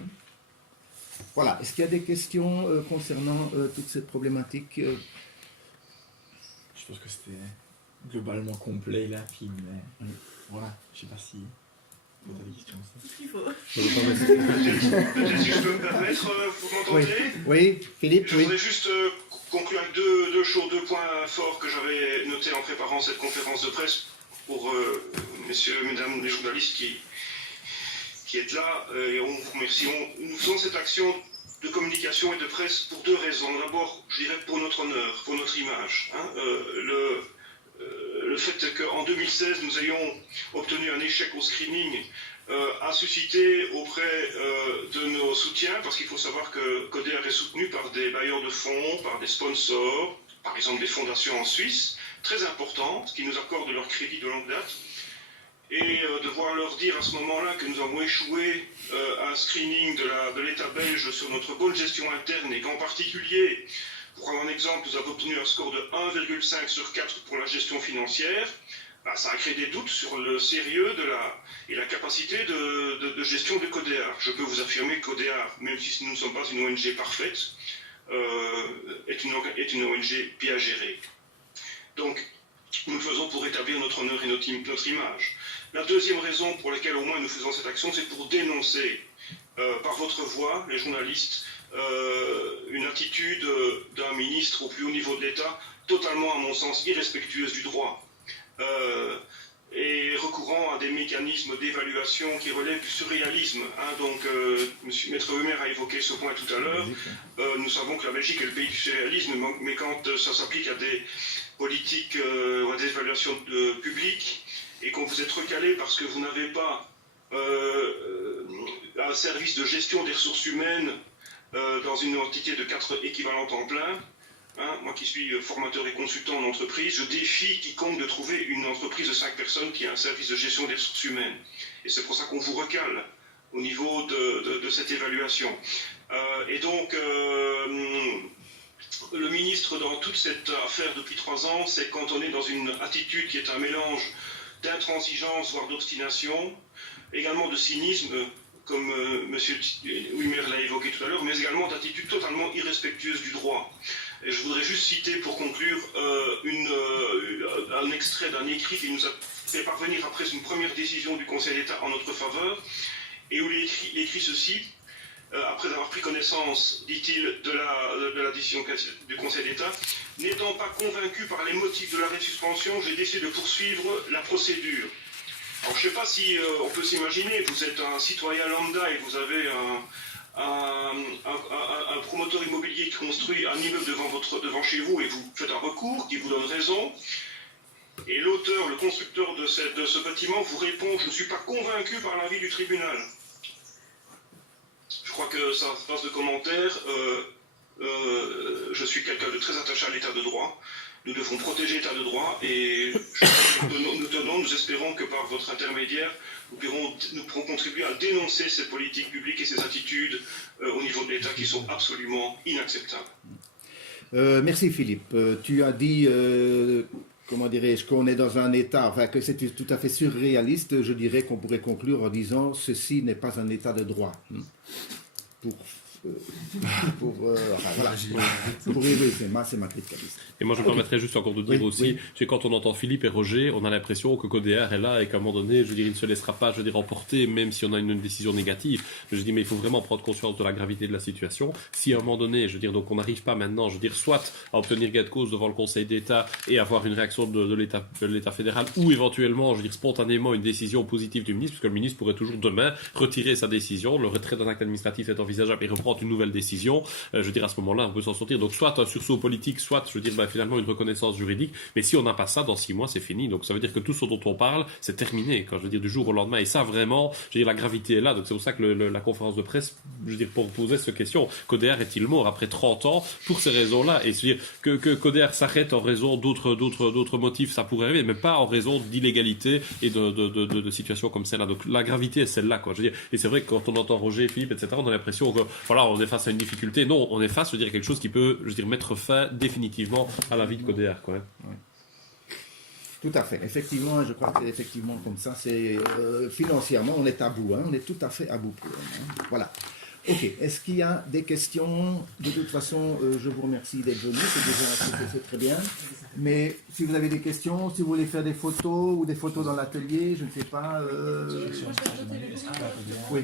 Voilà. Est-ce qu'il y a des questions concernant toute cette problématique Je pense que c'était globalement complet, là, film. Mais... Voilà, je sais pas si vous avez des questions aussi. Il faut. Peut-être si je peux me permettre, vous m'entendez? Oui, Philippe, Je voudrais juste conclure avec deux points forts que j'avais notés en préparant cette conférence de presse pour messieurs, mesdames les journalistes qui êtes là. Et on vous remercie. Nous faisons cette action de communication et de presse pour deux raisons. D'abord, je dirais pour notre honneur, pour notre image. Hein. Le fait qu'en 2016, nous ayons obtenu un échec au screening a suscité auprès de nos soutiens, parce qu'il faut savoir que Coder est soutenu par des bailleurs de fonds, par des sponsors, par exemple des fondations en Suisse, très importantes, qui nous accordent leur crédit de longue date, et devoir leur dire à ce moment-là que nous avons échoué à un screening de l'État belge sur notre bonne gestion interne, et qu'en particulier, pour prendre un exemple, nous avons obtenu un score de 1,5 sur 4 pour la gestion financière. Ben, ça a créé des doutes sur le sérieux et la capacité de gestion de Codéar. Je peux vous affirmer que Codéar, même si nous ne sommes pas une ONG parfaite, est une ONG bien gérée. Donc, nous le faisons pour établir notre honneur et notre image. La deuxième raison pour laquelle au moins nous faisons cette action, c'est pour dénoncer par votre voix, les journalistes, une attitude d'un ministre au plus haut niveau de l'État totalement, à mon sens, irrespectueuse du droit et recourant à des mécanismes d'évaluation qui relèvent du surréalisme. Hein. Donc, Maître Humer a évoqué ce point tout à l'heure. Nous savons que la Belgique est le pays du surréalisme, mais quand ça s'applique à des politiques ou à des évaluations publiques et qu'on vous êtes recalé parce que vous n'avez pas un service de gestion des ressources humaines dans une entité de 4 équivalents temps plein. Hein, moi qui suis formateur et consultant en entreprise, je défie quiconque de trouver une entreprise de 5 personnes qui a un service de gestion des ressources humaines. Et c'est pour ça qu'on vous recale au niveau de cette évaluation. Et donc, le ministre, dans toute cette affaire depuis 3 ans, s'est cantonné dans une attitude qui est un mélange d'intransigeance, voire d'obstination, également de cynisme, comme M. Humer l'a évoqué tout à l'heure, mais également d'attitude totalement irrespectueuse du droit. Et je voudrais juste citer, pour conclure, un extrait d'un écrit qu'il nous a fait parvenir après une première décision du Conseil d'État en notre faveur, et où il écrit ceci: après avoir pris connaissance, dit-il, de la décision du Conseil d'État, n'étant pas convaincu par les motifs de l'arrêt de suspension, j'ai décidé de poursuivre la procédure. Alors je ne sais pas si on peut s'imaginer, vous êtes un citoyen lambda et vous avez un promoteur immobilier qui construit un immeuble devant chez vous et vous faites un recours qui vous donne raison. Et l'auteur, le constructeur de ce bâtiment vous répond: je ne suis pas convaincu par l'avis du tribunal. Je crois que ça passe de commentaires. Je suis quelqu'un de très attaché à l'état de droit. Nous devons protéger l'état de droit et nous espérons que par votre intermédiaire, nous pourrons contribuer à dénoncer ces politiques publiques et ces attitudes au niveau de l'État qui sont absolument inacceptables. Merci Philippe. Tu as dit, comment dirais-je, qu'on est dans un état, enfin que c'est tout à fait surréaliste. Je dirais qu'on pourrait conclure en disant ceci n'est pas un état de droit. Voilà. C'est ma critique. Et moi, je me permettrais juste encore de dire aussi, que quand on entend Philippe et Roger, on a l'impression que Codéar est là et qu'à un moment donné, je veux dire, il ne se laissera pas, je veux dire, emporter, même si on a une décision négative. Je dis, mais il faut vraiment prendre conscience de la gravité de la situation. Si à un moment donné, je veux dire, donc on n'arrive pas maintenant, je veux dire, soit à obtenir gain de cause devant le Conseil d'État et avoir une réaction de l'État fédéral, ou éventuellement, je veux dire, spontanément une décision positive du ministre, parce que le ministre pourrait toujours demain retirer sa décision, le retrait d'un acte administratif est envisageable et reprendre une nouvelle décision. Je veux dire, à ce moment-là, on peut s'en sortir. Donc, soit un sursaut politique, soit, je veux dire, finalement, une reconnaissance juridique. Mais si on n'a pas ça, dans 6 mois, c'est fini. Donc, ça veut dire que tout ce dont on parle, c'est terminé, quand je veux dire, du jour au lendemain. Et ça, vraiment, je veux dire, la gravité est là. Donc, c'est pour ça que la conférence de presse, je veux dire, pour poser cette question, Codéar est-il mort après 30 ans pour ces raisons-là? Et c'est-à-dire que Codéar s'arrête en raison d'autres motifs, ça pourrait arriver, mais pas en raison d'illégalité et de situations comme celle-là. Donc, la gravité est celle-là, quoi. Je veux dire, et c'est vrai que quand on entend Roger, Philippe, etc., on a l'impression que, voilà, on est face à une difficulté. Non, on est face, je veux dire, à quelque chose qui peut, je veux dire, mettre fin définitivement à la vie de Codéar, quoi. Tout à fait. Effectivement, je crois que c'est effectivement comme ça. C'est financièrement, on est à bout. Hein, on est tout à fait à bout pour hein. Voilà. Ok. Est-ce qu'il y a des questions? De toute façon, je vous remercie d'être venu. C'est très bien. Mais si vous avez des questions, si vous voulez faire des photos ou des photos dans l'atelier, je ne sais pas. Oui.